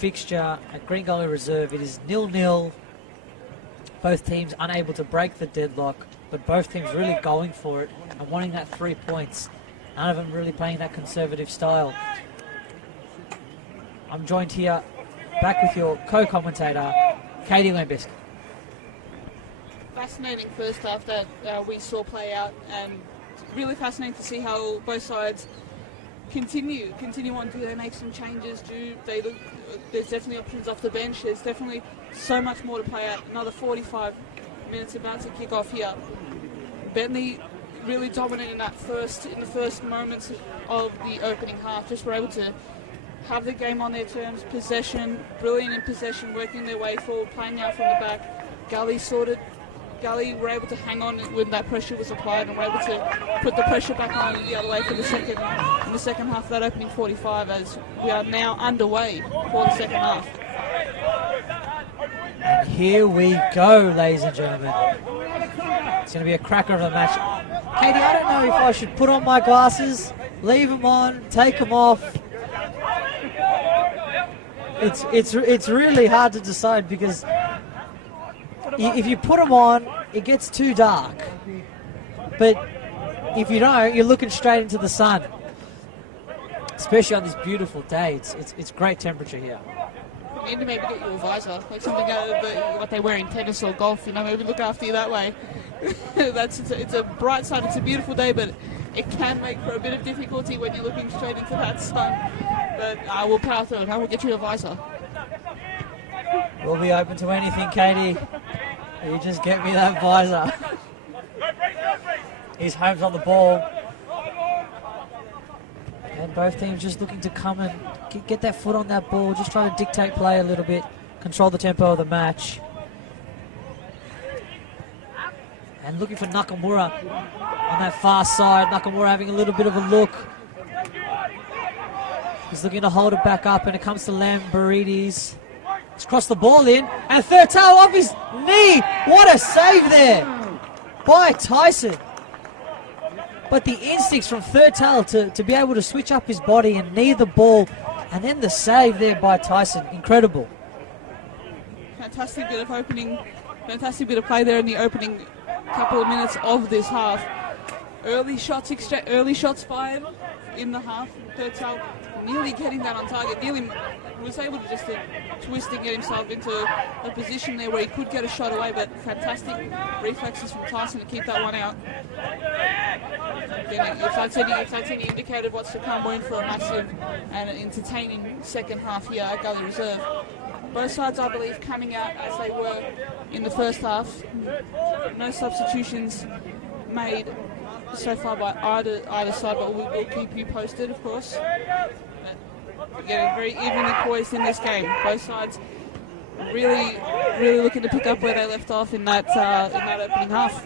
fixture at Green Gully Reserve. It is 0-0. Both teams unable to break the deadlock, but both teams really going for it and wanting that 3 points. None of them really playing that conservative style. I'm joined here back with your co-commentator, Katie Lambisky. Fascinating first half that we saw play out, and really fascinating to see how both sides continue on. Do they make some changes? There's definitely options off the bench. There's definitely so much more to play out. Another 45 minutes about to kick off here. Bentleigh really dominant in the first moments of the opening half. Just were able to have the game on their terms. Possession, brilliant in possession, working their way forward, playing out from the back. Gully were able to hang on when that pressure was applied, and were able to put the pressure back on the other way for the second half of that opening 45, as we are now underway for the second half. And here we go, ladies and gentlemen. It's going to be a cracker of a match. Katie, I don't know if I should put on my glasses, leave them on, take them off. It's really hard to decide, because if you put them on, it gets too dark. But if you don't, you're looking straight into the sun. Especially on this beautiful day. It's great temperature here. You need to maybe get you a visor, like something what they wear in tennis or golf. Maybe look after you that way. It's a bright side. It's a beautiful day, but it can make for a bit of difficulty when you're looking straight into that sun. But I will power through it. I will get you a visor. We'll be open to anything, Katie. You just get me that visor. Here's Holmes on the ball. And both teams just looking to come and get that foot on that ball, just trying to dictate play a little bit, control the tempo of the match. And looking for Nakamura on that far side. Nakamura having a little bit of a look. He's looking to hold it back up, and it comes to Lamberides. He's crossed the ball in, and Thurtell off his knee. What a save there by Tyson. But the instincts from Thurtell to be able to switch up his body and knee the ball, and then the save there by Tyson, incredible. Fantastic bit of play there in the opening couple of minutes of this half. Early shots fired in the half. Thurtell nearly getting that on target, nearly was able to just twist and get himself into a position there where he could get a shot away, but fantastic reflexes from Tyson to keep that one out. Again, if that's any indicator of what's to come, we're in for a massive and entertaining second half here at Gully Reserve. Both sides, I believe, coming out as they were in the first half. No substitutions made so far by either side, but we will keep you posted, of course. But again, very evenly poised in this game. Both sides really looking to pick up where they left off in that opening half.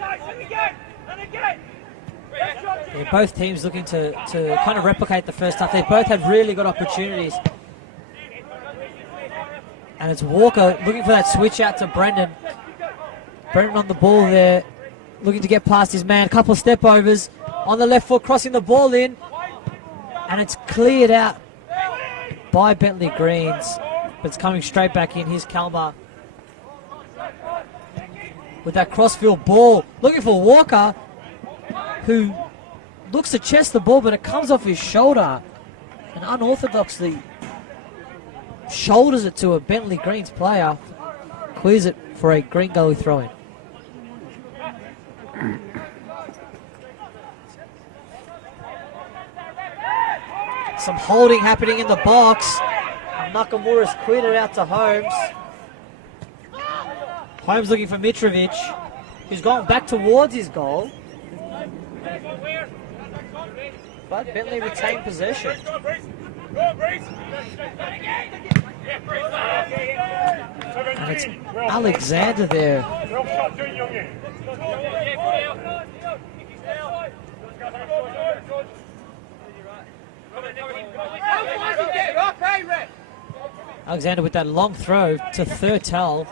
Yeah, both teams looking to kind of replicate the first half. They both had really good opportunities. And it's Walker looking for that switch out to Brendan. Brendan on the ball there, looking to get past his man. A couple of step overs on the left foot, crossing the ball in. And it's cleared out by Bentleigh Greens. But it's coming straight back in. Here's Kalmar with that crossfield ball. Looking for Walker, who looks to chest the ball, but it comes off his shoulder. And unorthodoxly shoulders it to a Bentleigh Greens player. Clears it for a Green Gully throw-in. Some holding happening in the box. Nakamura's cleared it out to Holmes. Holmes looking for Mitrovic, who's gone back towards his goal. But Bentleigh retained possession. And it's Alexander there. Alexander with that long throw to Thurtell.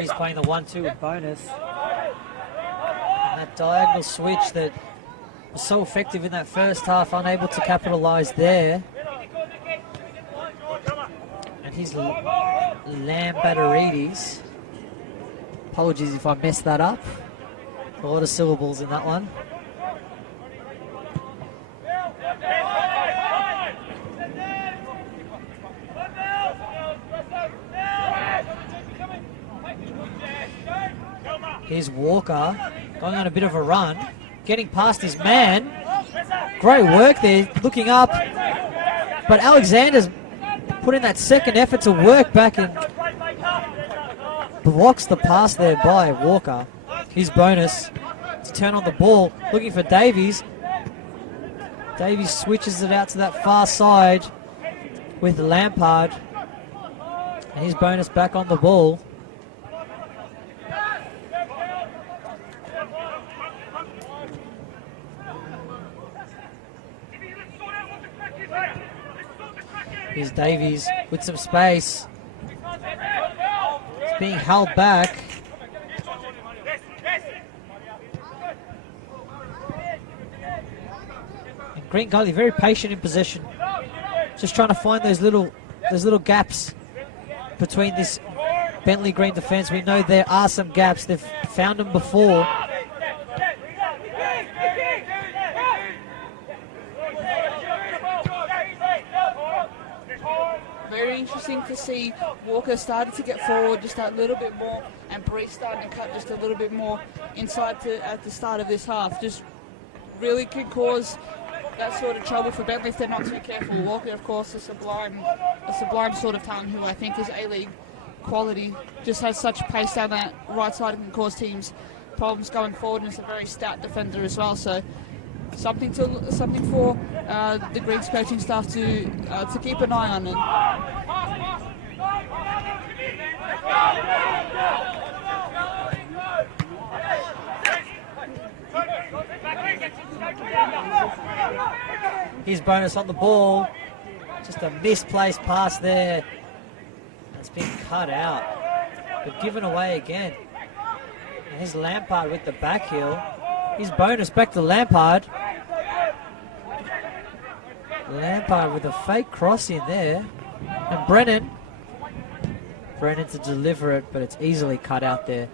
He's playing the 1-2 with bonus. And that diagonal switch that Was so effective in that first half, unable to capitalise there. And he's Lambatarides. Apologies if I messed that up. A lot of syllables in that one. Here's Walker going on a bit of a run, getting past his man. Great work there, looking up. But Alexander's putting that second effort to work back and blocks the pass there by Walker. His bonus to turn on the ball, looking for Davies. Davies switches it out to that far side with Lampard. And his bonus back on the ball. Here's Davies with some space. It's being held back. And Green Gully very patient in possession. Just trying to find those little gaps between this Bentleigh Green defence. We know there are some gaps. They've found them before. Very interesting to see Walker started to get forward just a little bit more, and Breeze starting to cut just a little bit more inside at the start of this half. Just really could cause that sort of trouble for Bentleigh if they're not too careful. Walker, of course, a sublime sort of talent who I think is A-League quality. Just has such pace down that right side and can cause teams problems going forward, and is a very stout defender as well. So something for the Greeks coaching staff to keep an eye on. His bonus on the ball. Just a misplaced pass there. It's been cut out, but given away again. And here's Lampard with the back heel. His bonus back to Lampard. Lampard with a fake cross in there. And Brennan to deliver it, but it's easily cut out there.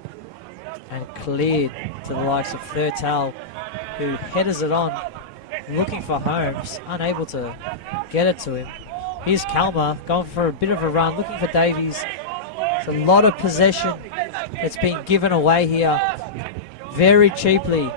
And cleared to the likes of Thurtell, who headers it on, looking for Holmes, unable to get it to him. Here's Kalmar going for a bit of a run, looking for Davies. It's a lot of possession that's being given away here very cheaply.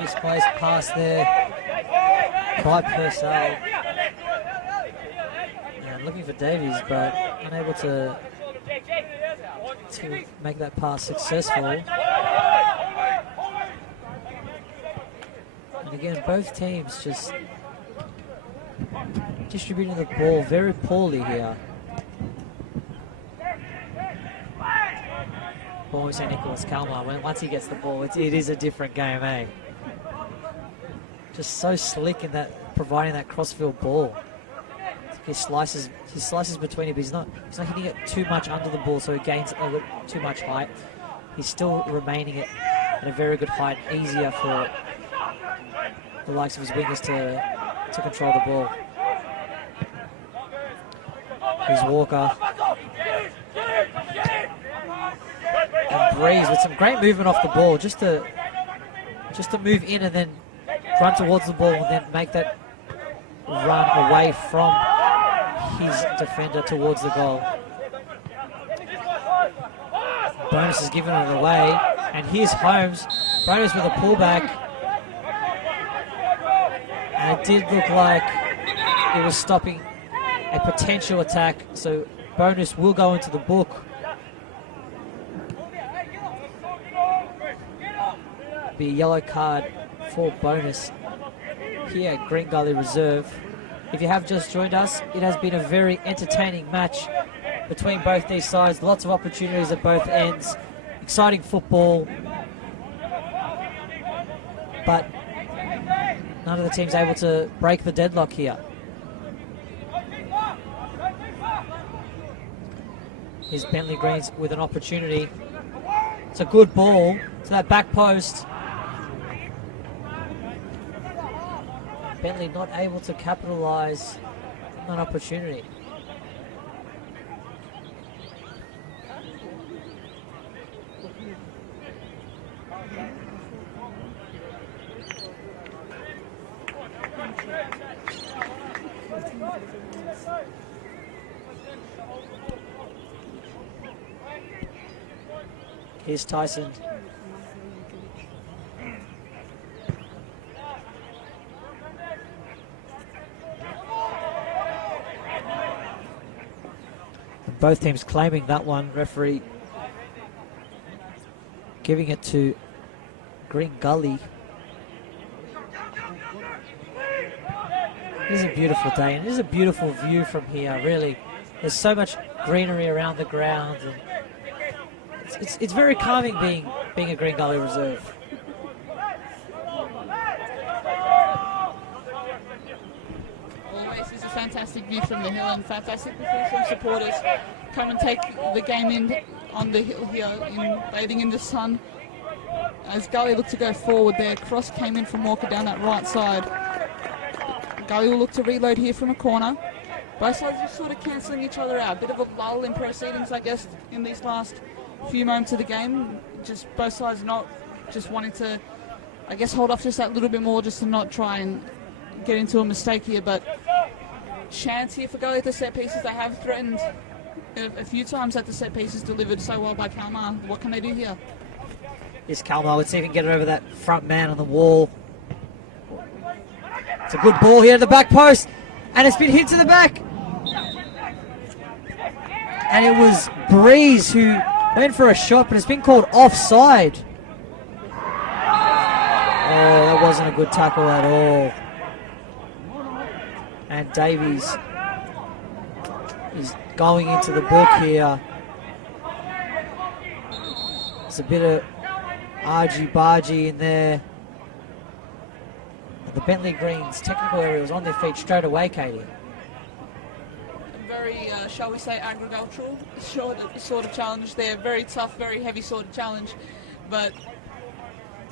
Misplaced pass there by Purcell. And looking for Davies, but unable to make that pass successful. And again, both teams just distributing the ball very poorly here. Ball St. Nicholas Kalmar, once he gets the ball, it is a different game, eh? Just so slick in that, providing that crossfield ball. He slices between it, but he's not hitting it too much under the ball, so he gains a little too much height. He's still remaining at a very good height, easier for the likes of his wingers to control the ball. Here's Walker. And Breeze with some great movement off the ball, just to move in and then run towards the ball and then make that run away from his defender towards the goal. Bonus has given it away, and here's Holmes. Bonus with a pullback. And it did look like it was stopping a potential attack, so Bonus will go into the book. Be a yellow card for Bonus here at Green Gully Reserve. If you have just joined us, it has been a very entertaining match between both these sides. Lots of opportunities at both ends. Exciting football. But none of the teams able to break the deadlock here. Here's Bentleigh Greens with an opportunity. It's a good ball to that back post. Bentleigh not able to capitalise on that opportunity. Here's Tyson. And both teams claiming that one. Referee giving it to Green Gully. It is a beautiful day, and it is a beautiful view from here, really. There's so much greenery around the ground, and it's very calming being a Green Gully Reserve. Always is a fantastic view from the hill, and fantastic before some supporters come and take the game in on the hill here, bathing in the sun. As Gully looked to go forward there, cross came in from Walker down that right side. Gully will look to reload here from a corner. Both sides are sort of cancelling each other out. A bit of a lull in proceedings, I guess, in these last few moments of the game. Just both sides not just wanting to, I guess, hold off just that little bit more, just to not try and get into a mistake here. But chance here for Gully at the set pieces. They have threatened a few times at the set pieces, delivered so well by Kalmar. What can they do here? Here's Kalmar. Let's see if he can get it over that front man on the wall. It's a good ball here at the back post, and it's been hit to the back. And it was Breeze who went for a shot, but it's been called offside. Oh, that wasn't a good tackle at all. And Davies is going into the book here. There's a bit of argy-bargy in there. The Bentleigh Greens technical area was on their feet straight away, Katie. Very, shall we say, agricultural sort of challenge there. Very tough, very heavy sort of challenge. But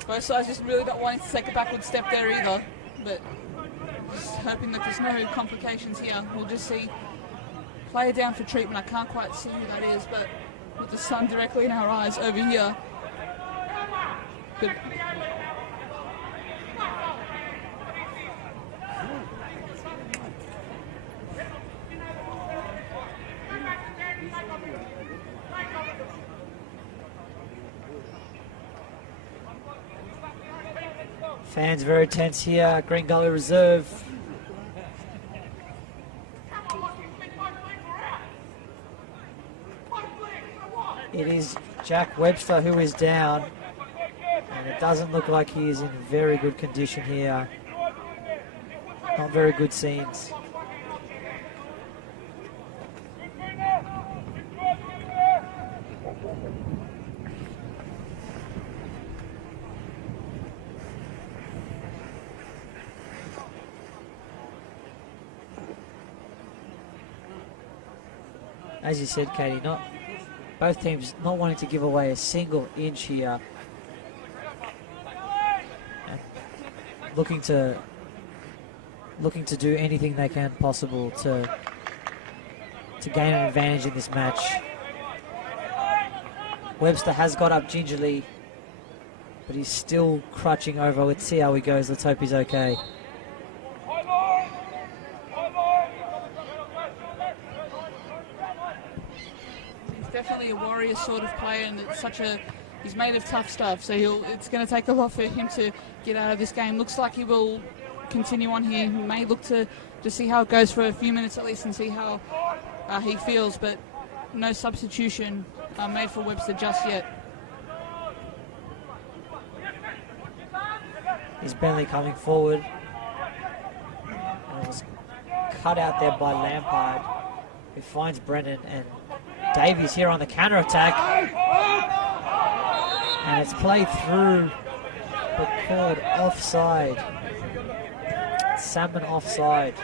both sides just really not wanting to take a backward step there either. But just hoping that there's no complications here. We'll just see player down for treatment. I can't quite see who that is, but with the sun directly in our eyes over here. But fans very tense here, Green Gully Reserve. It is Jack Webster who is down, and it doesn't look like he is in very good condition here. Not very good scenes. As you said, Katie, both teams not wanting to give away a single inch here. And looking to do anything they can possible to gain an advantage in this match. Webster has got up gingerly, but he's still crutching over. Let's see how he goes. Let's hope he's okay. He's definitely a warrior sort of player, and it's he's made of tough stuff, so it's going to take a lot for him to get out of this game. Looks like he will continue on here. He may look to see how it goes for a few minutes at least and see how he feels, but no substitution made for Webster just yet. Is Bentleigh coming forward? And it was cut out there by Lampard, who finds Brennan, and Davies here on the counter-attack. And it's played through, but called offside. Salmon offside.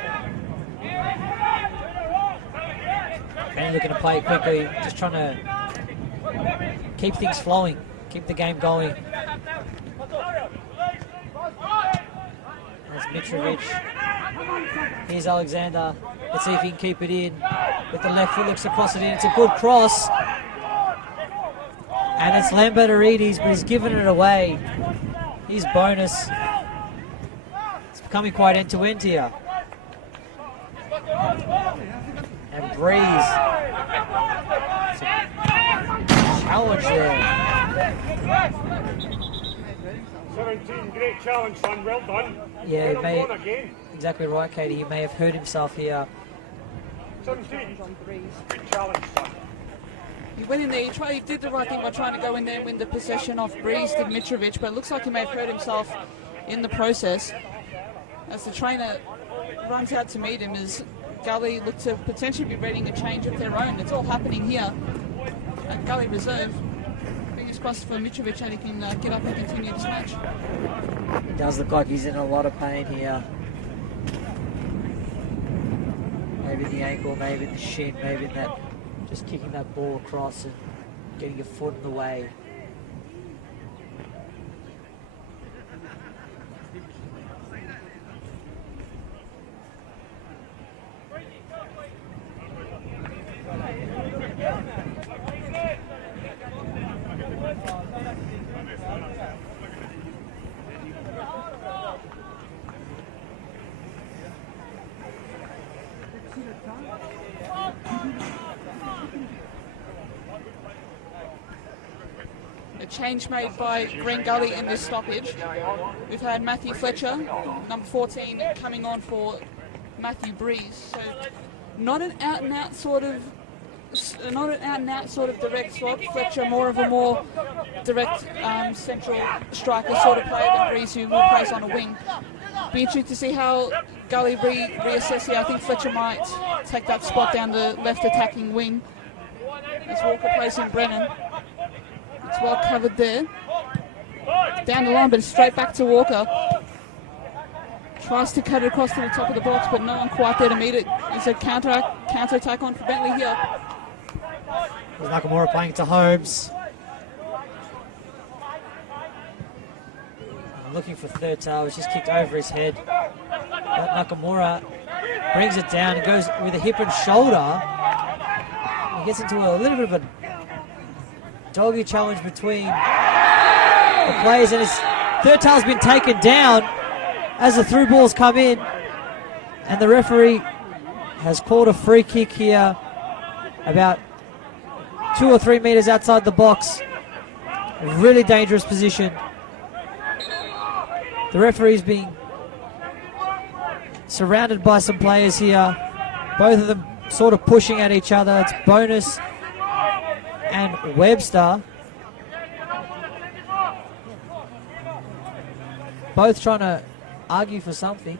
And looking to play it quickly, just trying to keep things flowing, keep the game going. There's Mitrovic. Here's Alexander. Let's see if he can keep it in. With the left foot, looks to cross it in. It's a good cross. And it's Lambertarides, but he's given it away. He's bonus. It's becoming quite end-to-end here. And Breeze. It's a challenge there. 17, great challenge, son. Well done. Yeah, he may, exactly right, Katie. He may have hurt himself here. 17, good challenge, son. He went in there, he did the right thing by trying to go in there and win the possession off Breeze, did Mitrovic, but it looks like he may have hurt himself in the process. As the trainer runs out to meet him, as Gully look to potentially be readying a change of their own. It's all happening here at Gully Reserve. Fingers crossed for Mitrovic and he can get up and continue this match. It does look like he's in a lot of pain here. Maybe the ankle, maybe the shin, maybe that, just kicking that ball across and getting your foot in the way. A change made by Green Gully in this stoppage. We've had Matthew Fletcher, number 14, coming on for Matthew Breeze. So not an out and out sort of direct swap. Fletcher more of a more direct central striker sort of player than Breeze, who more plays on a wing. Be interesting to see how Gully reassess here. I think Fletcher might take that spot down the left attacking wing as Walker plays in Brennan. It's well covered there. Down the line, but straight back to Walker. Tries to cut it across to the top of the box, but no one quite there to meet it. It's a counter attack on for Bentleigh here. There's Nakamura playing to Holmes. Looking for third tail, it's just kicked over his head. But Nakamura brings it down and goes with a hip and shoulder. He gets into a little bit of a doggy challenge between the players, and his third tail's been taken down as the through balls come in, and the referee has called a free kick here about 2 or 3 meters outside the box. A really dangerous position. The referee's being surrounded by some players here, both of them sort of pushing at each other. It's Bonus and Webster, both trying to argue for something.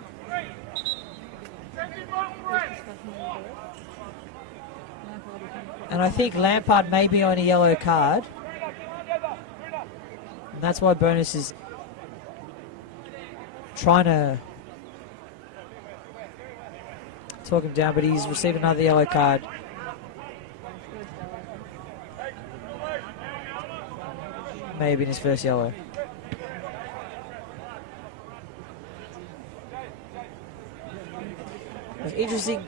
And I think Lampard may be on a yellow card, and that's why Bonus is trying to talk him down, but he's received another yellow card. Maybe in his first yellow. It was an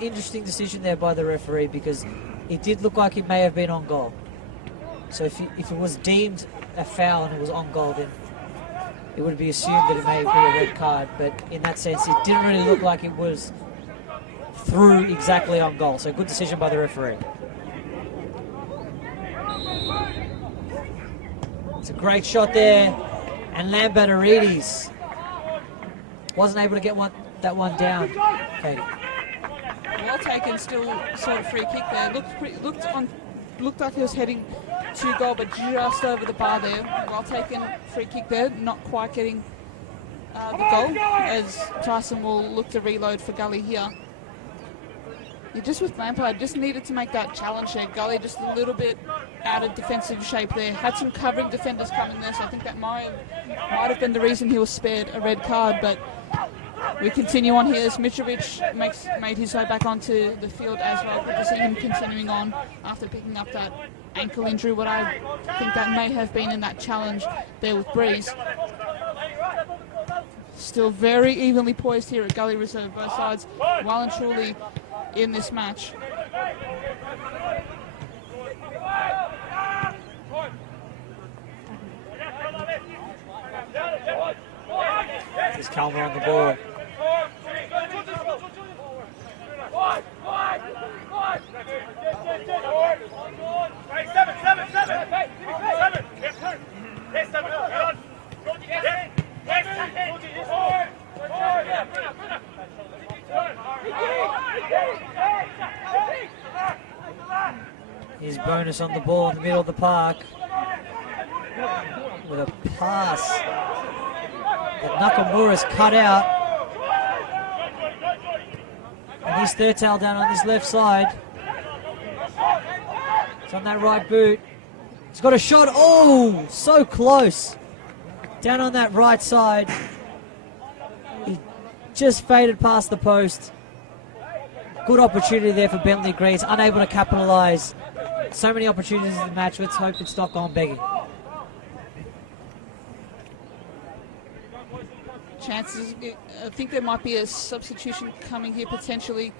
interesting decision there by the referee, because it did look like it may have been on goal. So if it was deemed a foul and it was on goal, then it would be assumed that it may be a red card. But in that sense, it didn't really look like it was through exactly on goal. So good decision by the referee. It's a great shot there, and Lambertarides wasn't able to get that one down. Okay. Well taken, still sort of free kick there. Looked like he was heading to goal, but just over the bar there. Well taken, free kick there, not quite getting the goal, as Tyson will look to reload for Gully here. Yeah, just with Lampard, just needed to make that challenge there. Gully just a little bit out of defensive shape there. Had some covering defenders coming there, so I think that might have been the reason he was spared a red card. But we continue on here as Mitrovic made his way back onto the field as well. Good to see him continuing on after picking up that ankle injury, what I think that may have been in that challenge there with Breeze. Still very evenly poised here at Gully Reserve, both sides well and truly in this match. There's Calmer on the ball. Here's Bonus on the ball in the middle of the park with a pass that Nakamura's cut out. And he's third tail down on this left side. It's on that right boot. He's got a shot. Oh, so close. Down on that right side. He just faded past the post. Good opportunity there for Bentleigh Greens. Unable to capitalise. So many opportunities in the match. Let's hope it's not gone begging. Chances, I think there might be a substitution coming here potentially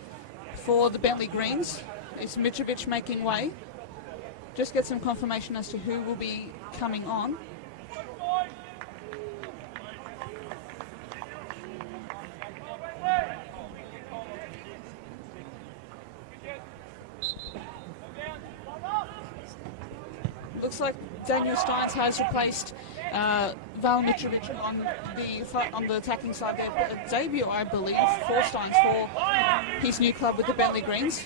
for the Bentleigh Greens. Is Mitrovic making way? Just get some confirmation as to who will be coming on. Looks like Daniel Steins has replaced Val Mitrovic on the attacking side there. A debut, I believe, for Steins for his new club with the Bentleigh Greens.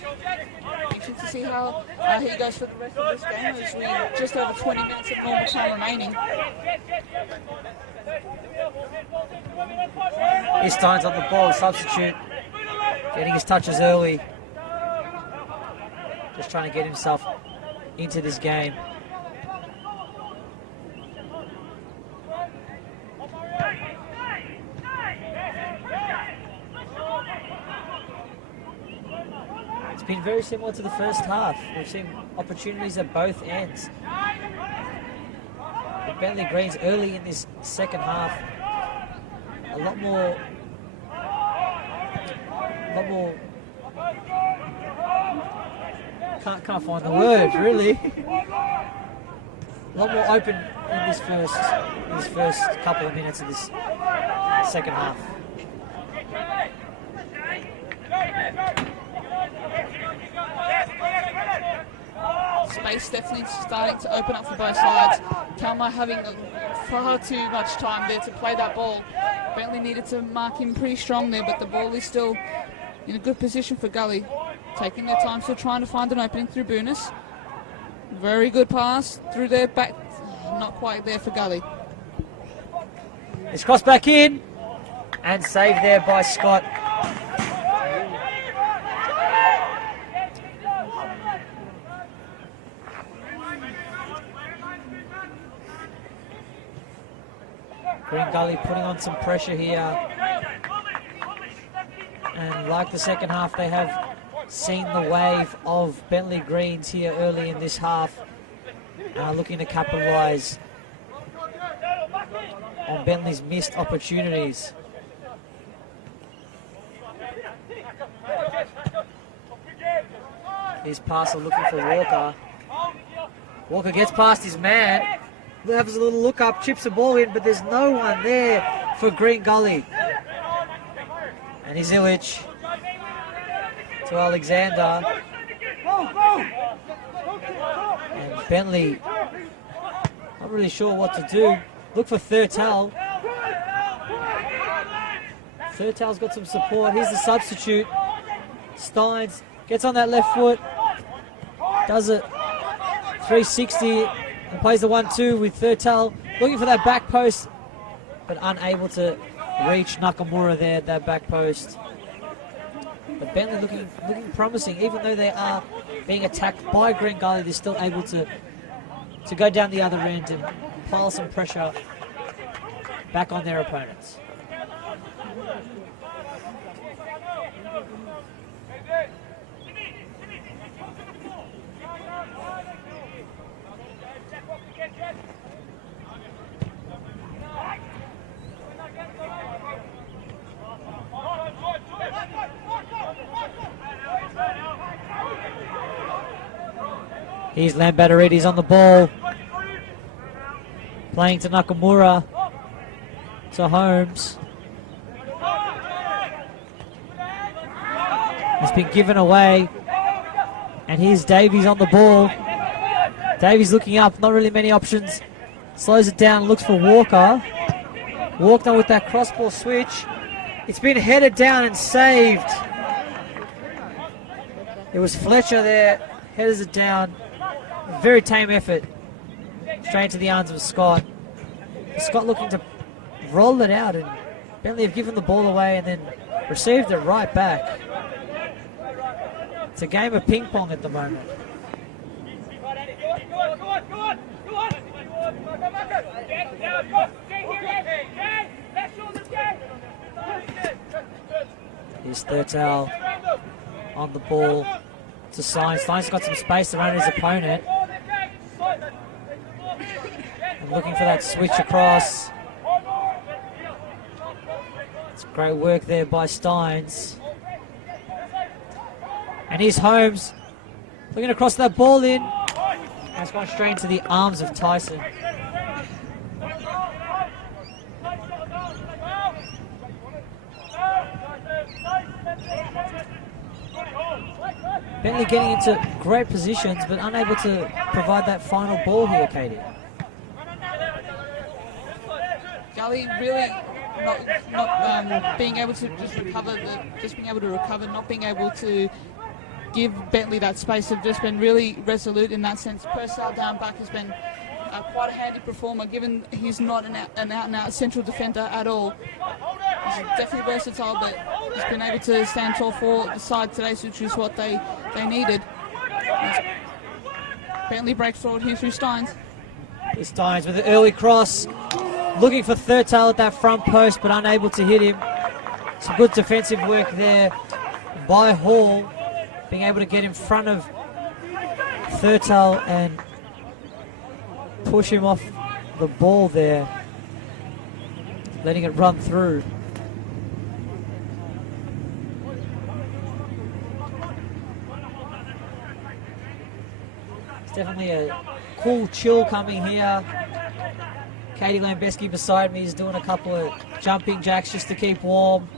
Interesting to see how he goes for the rest of this game, as we just over 20 minutes of normal time remaining. Here's Steins on the ball, substitute, getting his touches early. Just trying to get himself into this game. Been very similar to the first half. We've seen opportunities at both ends. The Bentleigh Greens early in this second half, a lot more can't find the word really. A lot more open in this first couple of minutes of this second half. Space definitely starting to open up for both sides. Kalmar having far too much time there to play that ball. Bentleigh needed to mark him pretty strong there, but the ball is still in a good position for Gully. Taking their time, still trying to find an opening through Bunis. Very good pass through their back. Not quite there for Gully. It's crossed back in and saved there by Scott. Green Gully putting on some pressure here. And like the second half, they have seen the wave of Bentleigh Greens here early in this half. Looking to capitalise on Bentleigh's missed opportunities. Here's Parcel looking for Walker. Walker gets past his man, has a little look up, chips the ball in, but there's no one there for Green Gully. And he's Illich to Alexander. And Bentleigh, not really sure what to do. Look for Thurtell. Thurtell's got some support. Here's the substitute. Steins gets on that left foot. Does it 360 and plays the 1-2 with Thurtell. Looking for that back post, but unable to reach Nakamura there at that back post. But Bentleigh looking promising, even though they are being attacked by Green Gully, they're still able to go down the other end and pile some pressure back on their opponents. Here's Lambatterides on the ball. Playing to Nakamura. To Holmes. He's been given away. And here's Davies on the ball. Davies looking up, not really many options. Slows it down, looks for Walker. Walker with that cross-ball switch. It's been headed down and saved. It was Fletcher there, headers it down. A very tame effort. Straight into the arms of Scott. Scott looking to roll it out, and Bentleigh have given the ball away and then received it right back. It's a game of ping pong at the moment. Here's Thurtell on the ball to Steins. Steins got some space around his opponent. And looking for that switch across. It's great work there by Steins. And here's Holmes looking to cross that ball in. And it's gone straight into the arms of Tyson. Bentleigh getting into great positions, but unable to provide that final ball here, Katie. Gully really not being able to recover, not being able to give Bentleigh that space. Have just been really resolute in that sense. Purcell down back has been quite a handy performer, given he's not an out-and-out central defender at all. He's definitely versatile, but he's been able to stand tall for the side today, which is what they needed. Bentleigh breaks forward here through Steins. Here's Steins with an early cross, looking for Thurtell at that front post, but unable to hit him. Some good defensive work there by Hall, being able to get in front of Thurtell and push him off the ball there, letting it run through. It's definitely a cool chill coming here. Katie Lambeski beside me is doing a couple of jumping jacks just to keep warm.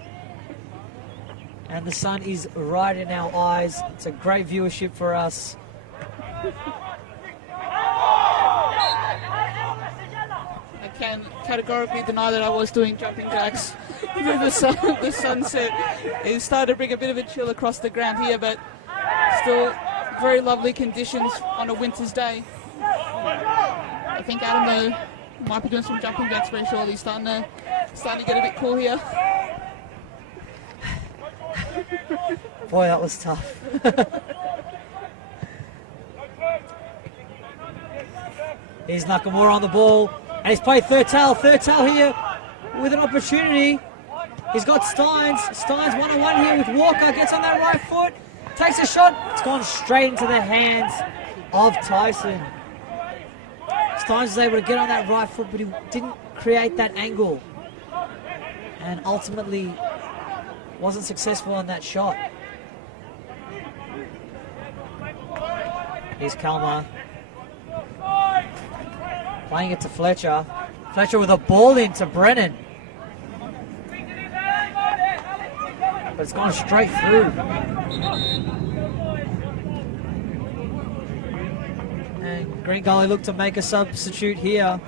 And the sun is right in our eyes. It's a great viewership for us. I can categorically deny that I was doing jumping jacks. The sunset is starting to bring a bit of a chill across the ground here, but still very lovely conditions on a winter's day. I think Adam though might be doing some jumping jacks very shortly. Starting to get a bit cool here. Boy, that was tough. Here's Nakamura on the ball, and he's played Thurtell. Thurtell here with an opportunity. He's got Steins. Steins one-on-one here with Walker. Gets on that right foot, takes a shot. It's gone straight into the hands of Tyson. Steins was able to get on that right foot, but he didn't create that angle, and ultimately wasn't successful on that shot. Here's Kalmar. Playing it to Fletcher. Fletcher with a ball into Brennan. But it's gone straight through. And Green Gully look to make a substitute here.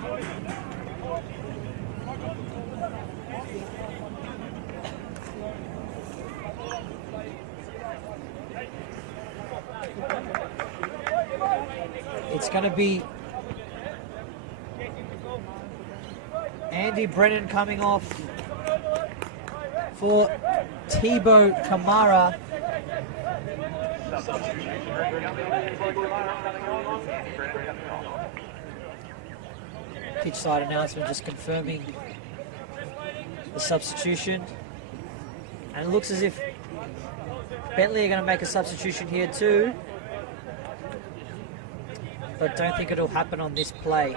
It's going to be Andy Brennan coming off for Tebow Kamara. Pitch side announcement just confirming the substitution. And it looks as if Bentleigh are going to make a substitution here too. But don't think it'll happen on this play.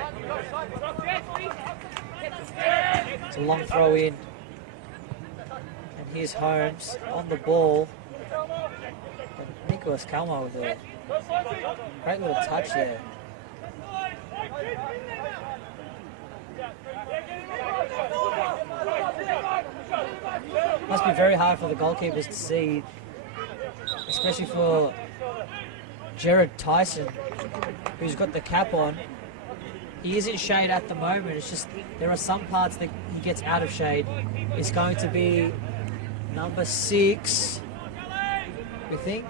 It's a long throw in. And here's Holmes on the ball. And Nicholas Calmo with a great little touch there. Must be very hard for the goalkeepers to see, especially for Jared Tyson, who's got the cap on. He is in shade at the moment. It's just there are some parts that he gets out of shade. It's going to be number 6, we think.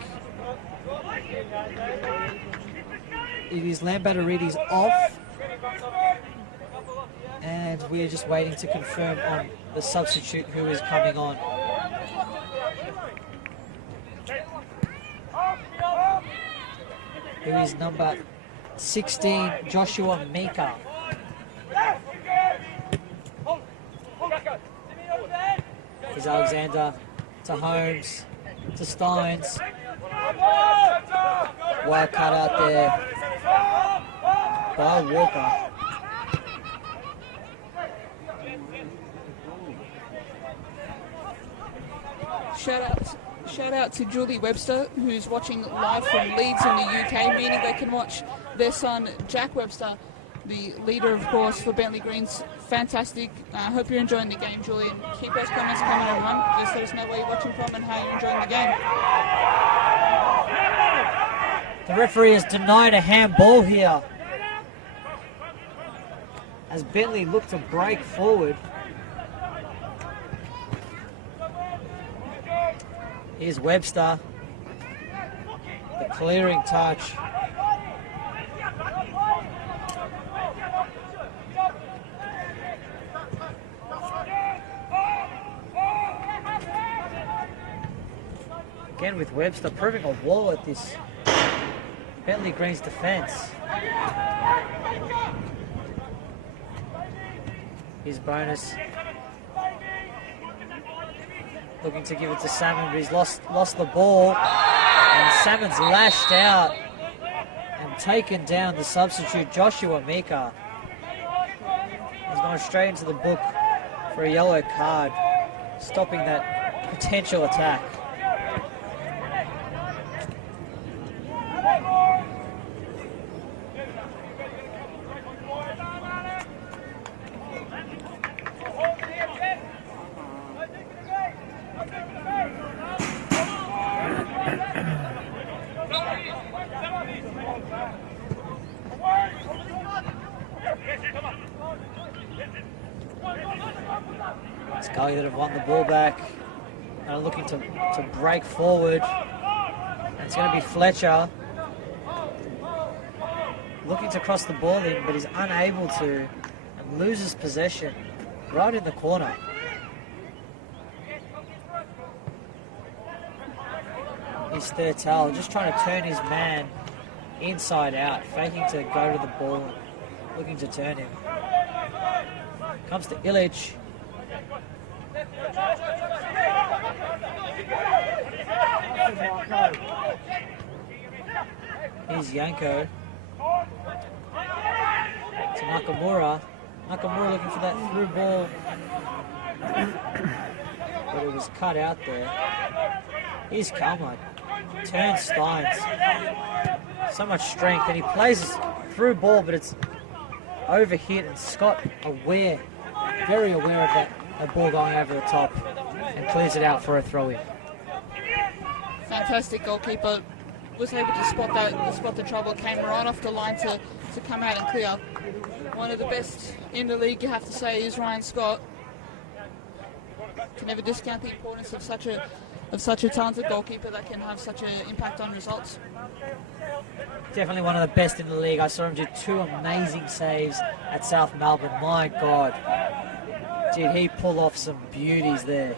It is Lambatarides off. And we are just waiting to confirm on the substitute who is coming on. Who is number 16, Joshua Mika. Here's Alexander to Holmes, to Steins. Wild cut out there by Walker. Shout out to Julie Webster, who's watching live from Leeds in the UK, meaning they can watch their son Jack Webster, the leader, of course, for Bentleigh Greens. Fantastic. I hope you're enjoying the game, Julie, and keep those comments coming, everyone. Just let us know where you're watching from and how you're enjoying the game. The referee has denied a handball here as Bentleigh looked to break forward. Here's Webster, the clearing touch. Again with Webster proving a wall at this Bentleigh Greens defence. Here's Bonus. Looking to give it to Salmon, but he's lost the ball. And Salmon's lashed out and taken down the substitute, Joshua Mika. He's gone straight into the book for a yellow card, stopping that potential attack. It's Gully that have won the ball back and are looking to break forward. And it's going to be Fletcher looking to cross the ball in, but he's unable to and loses possession right in the corner. Here's Thurtell just trying to turn his man inside out, faking to go to the ball, looking to turn him. Comes to Illich. Here's Yanko. To Nakamura. Nakamura looking for that through ball. But it was cut out there. Here's Kalmar. Turns Steins. So much strength, and he plays his through ball, but it's overhit, and Scott aware, very aware of that ball going over the top, and clears it out for a throw-in. Fantastic goalkeeper. Was able to spot the trouble. Came right off the line to come out and clear. One of the best in the league, you have to say, is Ryan Scott. Can never discount the importance of such a talented goalkeeper that can have such an impact on results. Definitely one of the best in the league. I saw him do 2 amazing saves at South Melbourne. My God, did he pull off some beauties there.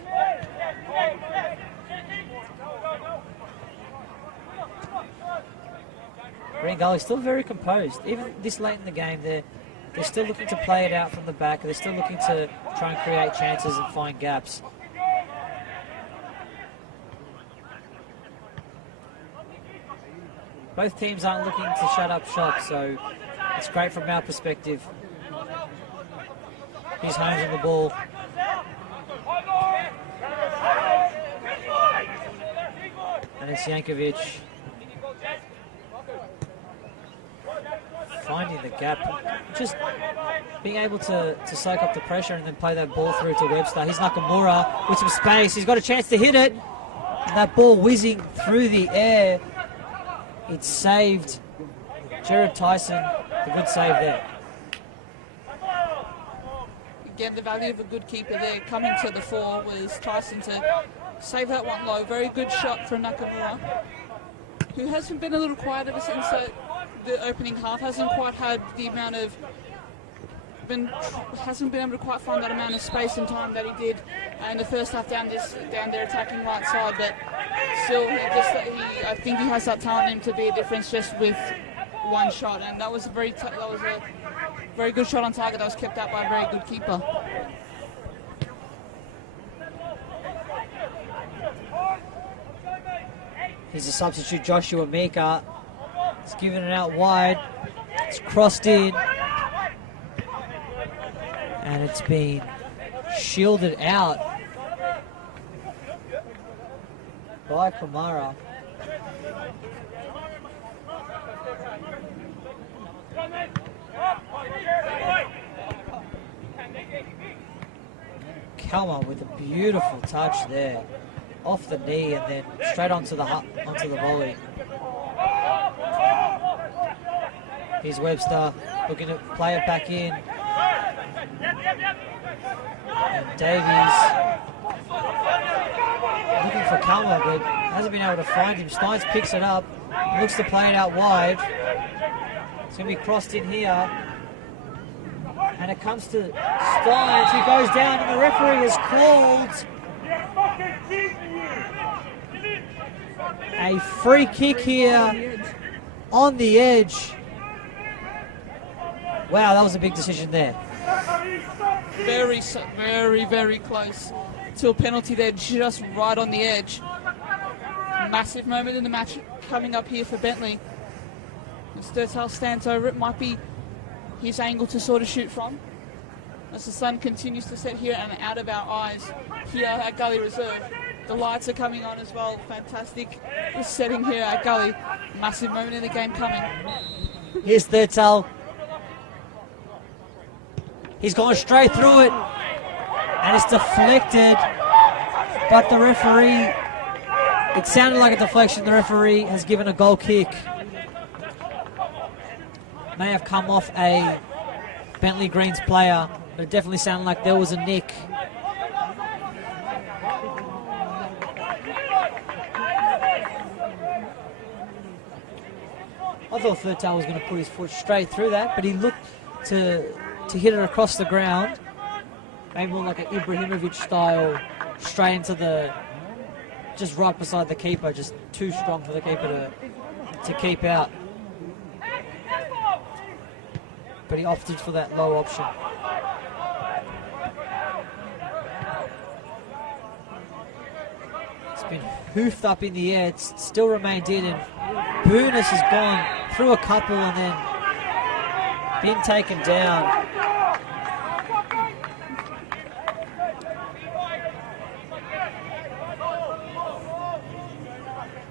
Green Gully still very composed. Even this late in the game, they're still looking to play it out from the back. They're still looking to try and create chances and find gaps. Both teams aren't looking to shut up shop, so it's great from our perspective. He's Holmes on the ball. And it's Yankovic finding the gap, just being able to soak up the pressure and then play that ball through to Webster. Here's Nakamura with some space. He's got a chance to hit it. And that ball whizzing through the air. It saved Jared Tyson. A good save there. Again, the value of a good keeper there coming to the fore was Tyson to save that one low. Very good shot from Nakamura, who hasn't been a little quiet ever since the opening half. Hasn't quite had the amount of hasn't been able to quite find that amount of space and time that he did in the first half down there attacking right side. But still, I think he has that talent in him to be a difference just with one shot. And that was a very good shot on target that was kept out by a very good keeper. Here's a substitute, Joshua Mika. It's given it out wide. It's crossed in. And it's been shielded out by Kamara. Kalma with a beautiful touch there, off the knee and then straight onto the volley. Here's Webster looking to play it back in. And Davies looking for Kalma, but hasn't been able to find him. Steins picks it up, looks to play it out wide. It's going to be crossed in here. And it comes to Steins, who goes down, and the referee has called a free kick here on the edge. Wow, that was a big decision there. Very, very close to a penalty there, just right on the edge. Massive moment in the match coming up here for Bentleigh. Sturtell stands over it, might be his angle to sort of shoot from. As the sun continues to set here and out of our eyes here at Gully Reserve. The lights are coming on as well. Fantastic setting here at Gully. Massive moment in the game coming. Here's Sturtell. He's gone straight through it, and it's deflected, but the referee, it sounded like a deflection. The referee has given a goal kick. May have come off a Bentleigh Greens player, but it definitely sounded like there was a nick. I thought Sturtell was going to put his foot straight through that, but he looked to hit it across the ground, maybe more like an Ibrahimovic style, straight into just right beside the keeper, just too strong for the keeper to keep out. But he opted for that low option. It's been hoofed up in the air, it's still remained in, and Boonis has gone through a couple and then been taken down.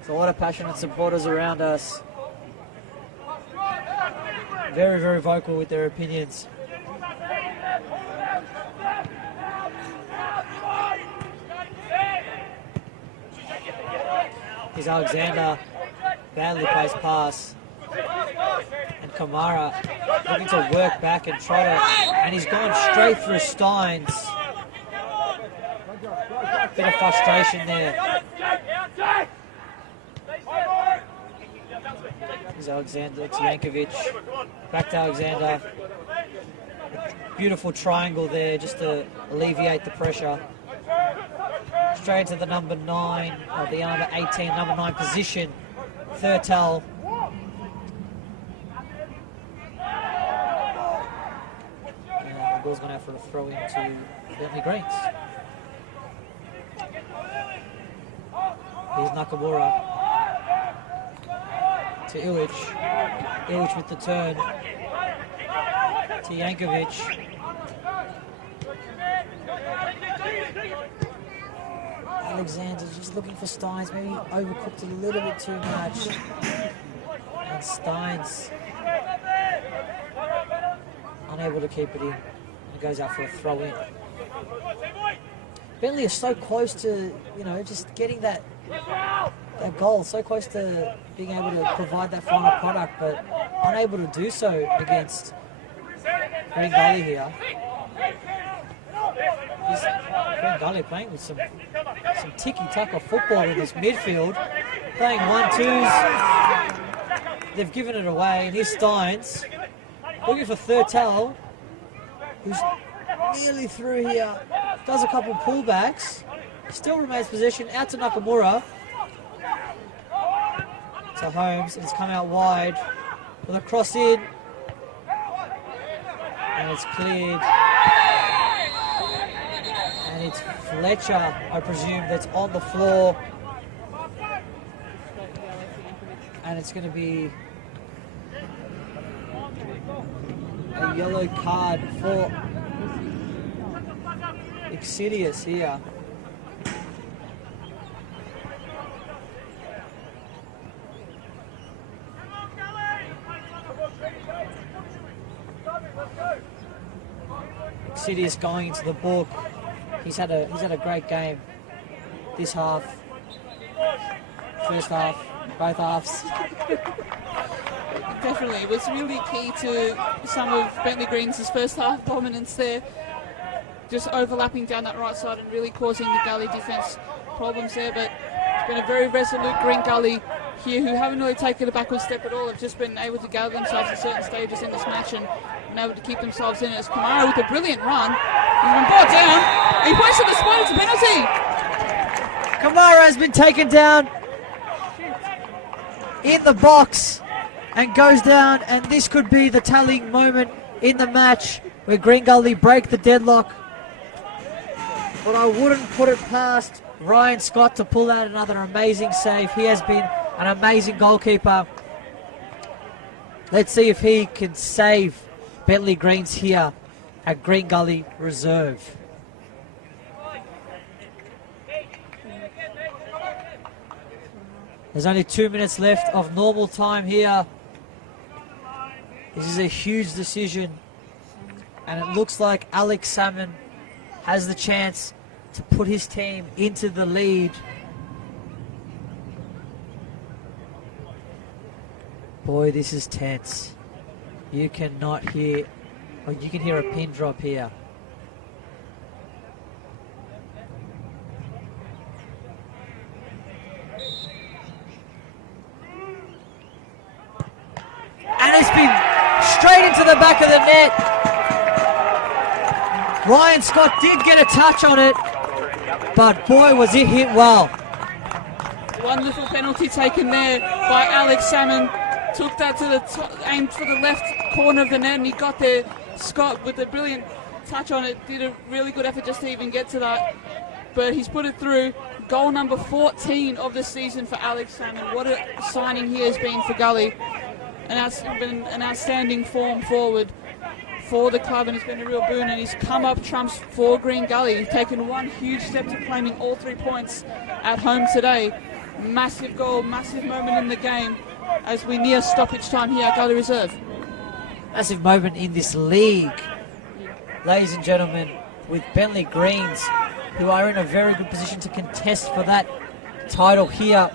So a lot of passionate supporters around us. very, very vocal with their opinions. Here's Alexander, badly placed pass. And Kamara looking to work back and try to, and he's gone straight through Steins. Bit of frustration there. Here's Alexander to Yankovic. Back to Alexander. Beautiful triangle there just to alleviate the pressure. Straight to the number 9, or the under 18, number 9 position. Thurtell. And the ball's gone out for a throw in to Bentleigh Greens. Here's Nakamura to Illich. Illich with the turn to Yankovic. Alexander just looking for Steins, maybe overcooked a little bit too much. And Steins unable to keep it in. And goes out for a throw in. Bentleigh is so close to, just getting that goal, so close to being able to provide that final product, but unable to do so against Green Gully here. Green Gully playing with some tiki-taka football in this midfield, playing 1-2s. They've given it away, and here's Steins looking for Thurtell, who's nearly through here, does a couple pullbacks, still remains possession, out to Nakamura. To Holmes, and it's come out wide with a cross in, and it's cleared. And it's Fletcher, I presume, that's on the floor. And it's going to be a yellow card for Exilius here. Exilius going into the book. He's had a great game this half. First half, both halves. Definitely, it was really key to some of Bentleigh Greens' first half dominance there. Just overlapping down that right side and really causing the Gully defence problems there. But it's been a very resolute Green Gully here who haven't really taken a backward step at all. Have just been able to gather themselves at certain stages in this match and been able to keep themselves in it. As Kamara with a brilliant run. He's been brought down. He pushes the spot. It's a penalty. Kamara has been taken down in the box and goes down, and this could be the tallying moment in the match where Green Gully break the deadlock. But I wouldn't put it past Ryan Scott to pull out another amazing save. He has been an amazing goalkeeper. Let's see if he can save Bentleigh Greens here at Green Gully Reserve. There's only 2 minutes left of normal time here. This is a huge decision, and it looks like Alex Salmon has the chance to put his team into the lead. Boy, this is tense. You cannot hear, or you can hear a pin drop here. And it's been straight into the back of the net. Ryan Scott did get a touch on it, but boy, was it hit well. Wonderful penalty taken there by Alex Salmon. Took that to the aimed for the left corner of the net, and he got there. Scott with a brilliant touch on it, did a really good effort just to even get to that. But he's put it through. Goal number 14 of the season for Alex Salmon. What a signing he has been for Gully. Been an outstanding form forward for the club, and it's been a real boon, and he's come up trumps for Green Gully. He's taken one huge step to claiming all 3 points at home today. Massive goal, massive moment in the game as we near stoppage time here at Gully Reserve. massive moment in this league, ladies and gentlemen, with Bentleigh Greens, who are in a very good position to contest for that title here.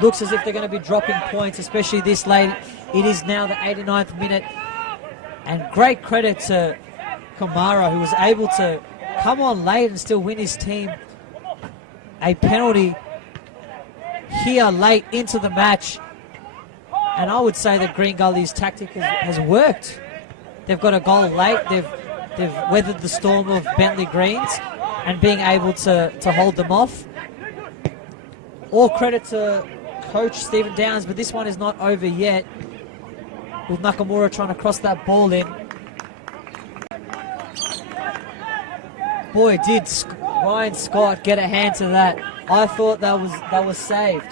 Looks as if they're going to be dropping points, especially this late. It is now the 89th minute. And great credit to Kamara, who was able to come on late and still win his team a penalty here late into the match. And I would say that Green Gully's tactic has worked. They've got a goal late. They've weathered the storm of Bentleigh Greens and being able to hold them off. All credit to Coach Stephen Downs, but this one is not over yet, with Nakamura trying to cross that ball in. Boy, did Ryan Scott get a hand to that. I thought that was saved.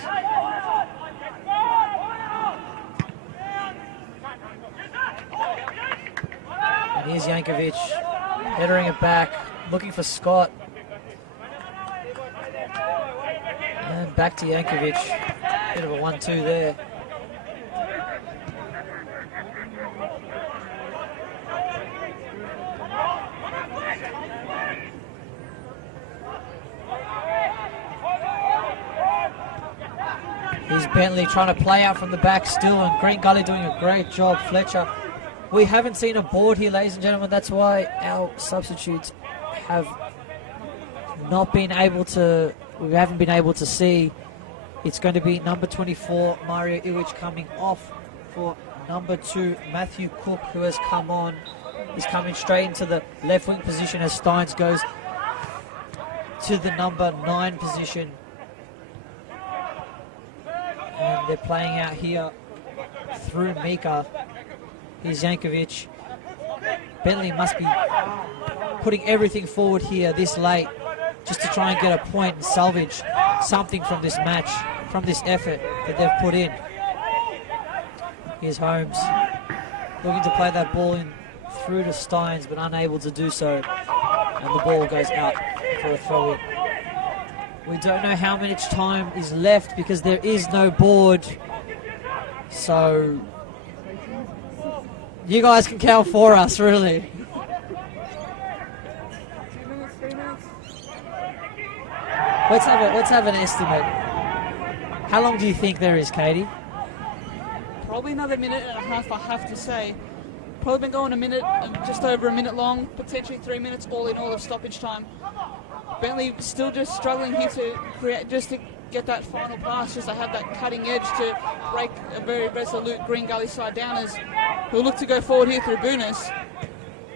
And here's Yankovic headering it back, looking for Scott. And back to Yankovic. Bit of a 1-2 there. Here's Bentleigh trying to play out from the back still, and Green Gully doing a great job. Fletcher. We haven't seen a board here, ladies and gentlemen. That's why our substitutes have not been able to, we haven't been able to see. It's going to be number 24, Mario Iwich, coming off for number 2, Matthew Cook, who has come on. He's coming straight into the left wing position as Steins goes to the number 9 position. And they're playing out here through Mika. Here's Yankovic. Bentleigh must be putting everything forward here this late just to try and get a point and salvage something from this match, from this effort that they've put in. Here's Holmes looking to play that ball in through to Steins, but unable to do so. And the ball goes out for a throw-in. We don't know how much time is left because there is no board. So you guys can count for us, really. 2 minutes, 3 minutes. Let's have an estimate. How long do you think there is, Katie? Probably another minute and a half, I have to say. Probably been going a minute, just over a minute long, potentially 3 minutes all in all of stoppage time. Bentleigh still just struggling here to create, just to get that final pass, just to have that cutting edge to break a very resolute Green Gully side downers who look to go forward here through Boonis.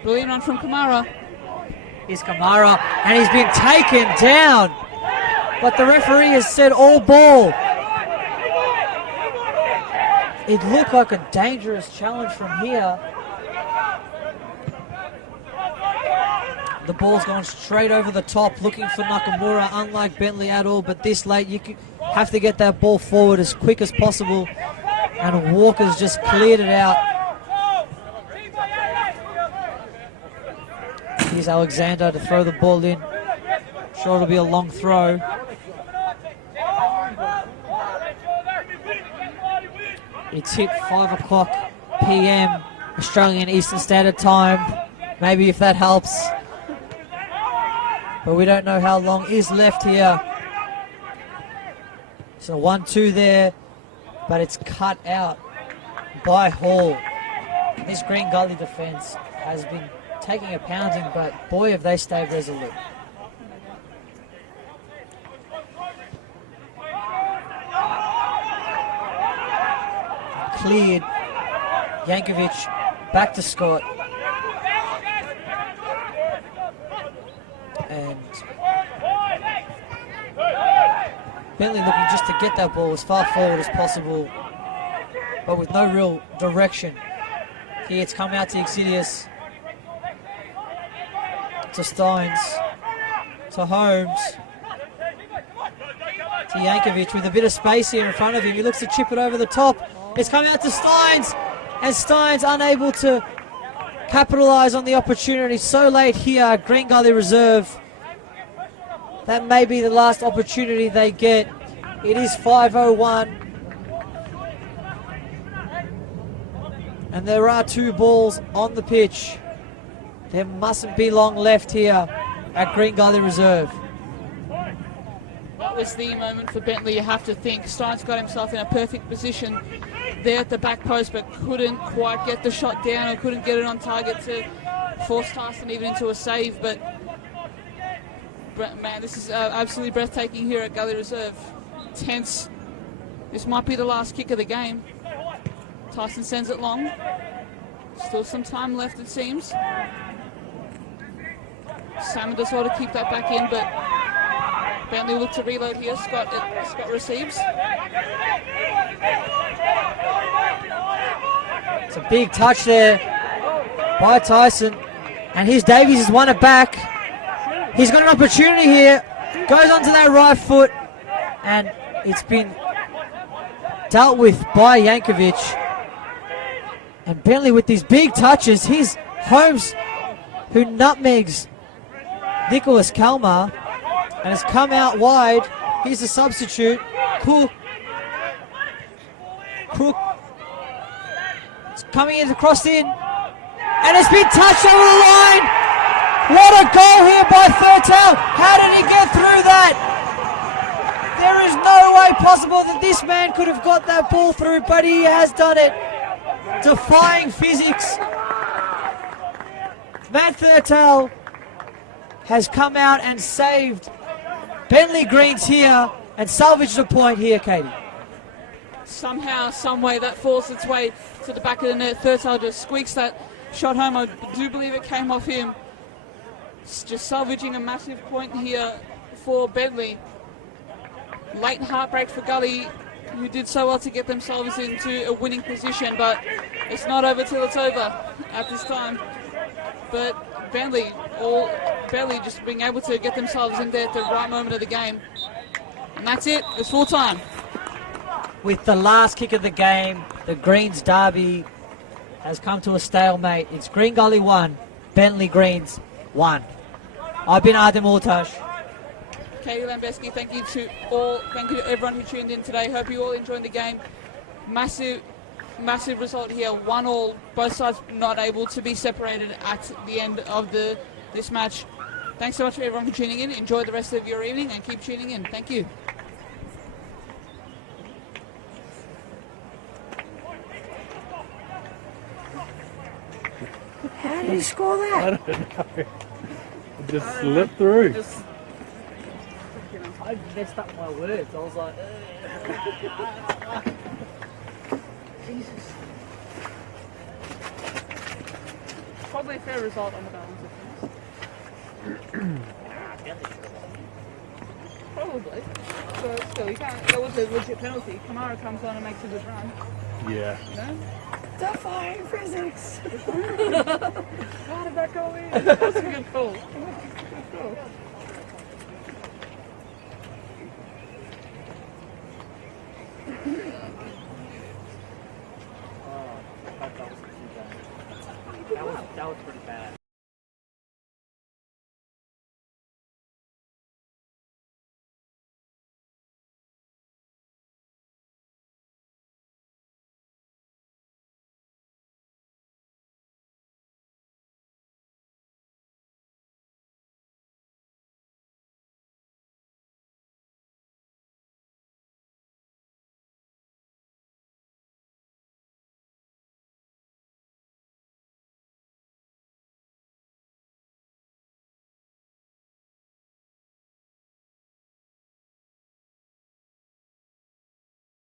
Brilliant run from Kamara. Here's Kamara, and he's been taken down. But the referee has said all ball. It looked like a dangerous challenge from here. The ball's going straight over the top, looking for Nakamura, unlike Bentleigh at all. But this late, you have to get that ball forward as quick as possible. And Walker's just cleared it out. Here's Alexander to throw the ball in. Sure, it'll be a long throw. It's hit 5 o'clock p.m. Australian Eastern Standard Time. Maybe if that helps. But we don't know how long is left here. So 1-2 there, but it's cut out by Hall. This Green Gully defence has been taking a pounding, but boy, have they stayed resolute. Cleared. Yankovic back to Scott. And Bentleigh looking just to get that ball as far forward as possible, but with no real direction. Here it's come out to Exidius, to Steins, to Holmes, to Yankovic with a bit of space here in front of him. He looks to chip it over the top. It's come out to Steins, and Steins unable to capitalise on the opportunity so late here. Green Gully reserve. That may be the last opportunity they get. It is 5:01. And there are 2 balls on the pitch. There mustn't be long left here at Green Gully Reserve. That was the moment for Bentleigh, you have to think. Steins got himself in a perfect position there at the back post, but couldn't quite get the shot down or couldn't get it on target to force Tyson even into a save. But man, this is absolutely breathtaking here at Gully Reserve. Tense. This might be the last kick of the game. Tyson sends it long. Still some time left, it seems. Salmon does well to keep that back in, but Bentleigh will look to reload here. Scott receives. It's a big touch there by Tyson. And here's Davies has won it back. He's got an opportunity here. Goes onto that right foot. And it's been dealt with by Yankovic. And Bentleigh with these big touches. Here's Holmes, who nutmegs Nicholas Kalmar and has come out wide. Here's the substitute, Cook. It's coming in, crossed in, and it's been touched over the line. What a goal here by Thurtell. How did he get through that? There is no way possible that this man could have got that ball through, but he has done it. Defying physics. Matt Thurtell has come out and saved Bentleigh Greens here and salvaged a point here, Katie. Somehow, some way, that falls its way to the back of the net. Thurtell just squeaks that shot home. I do believe it came off him. It's just salvaging a massive point here for Bentleigh. Late heartbreak for Gully, who did so well to get themselves into a winning position, but it's not over till it's over at this time. But Bentleigh just being able to get themselves in there at the right moment of the game. And that's it, it's full time. With the last kick of the game, the Greens derby has come to a stalemate. It's Green Gully 1, Bentleigh Greens 1. I've been Artem Ortash. Katie Lambeski, thank you to everyone who tuned in today. Hope you all enjoyed the game. Massive result here, 1-1. Both sides not able to be separated at the end of this match. Thanks so much for everyone for tuning in. Enjoy the rest of your evening and keep tuning in. Thank you. How did he score that? I don't know. It just slipped through. I messed up my words. I was like, Jesus. Probably a fair result on the balance of things. Probably. But still, you can't. That was a legit penalty. Kamara comes on and makes a good run. Yeah. No? Defying physics. How did that go in? That was a good call.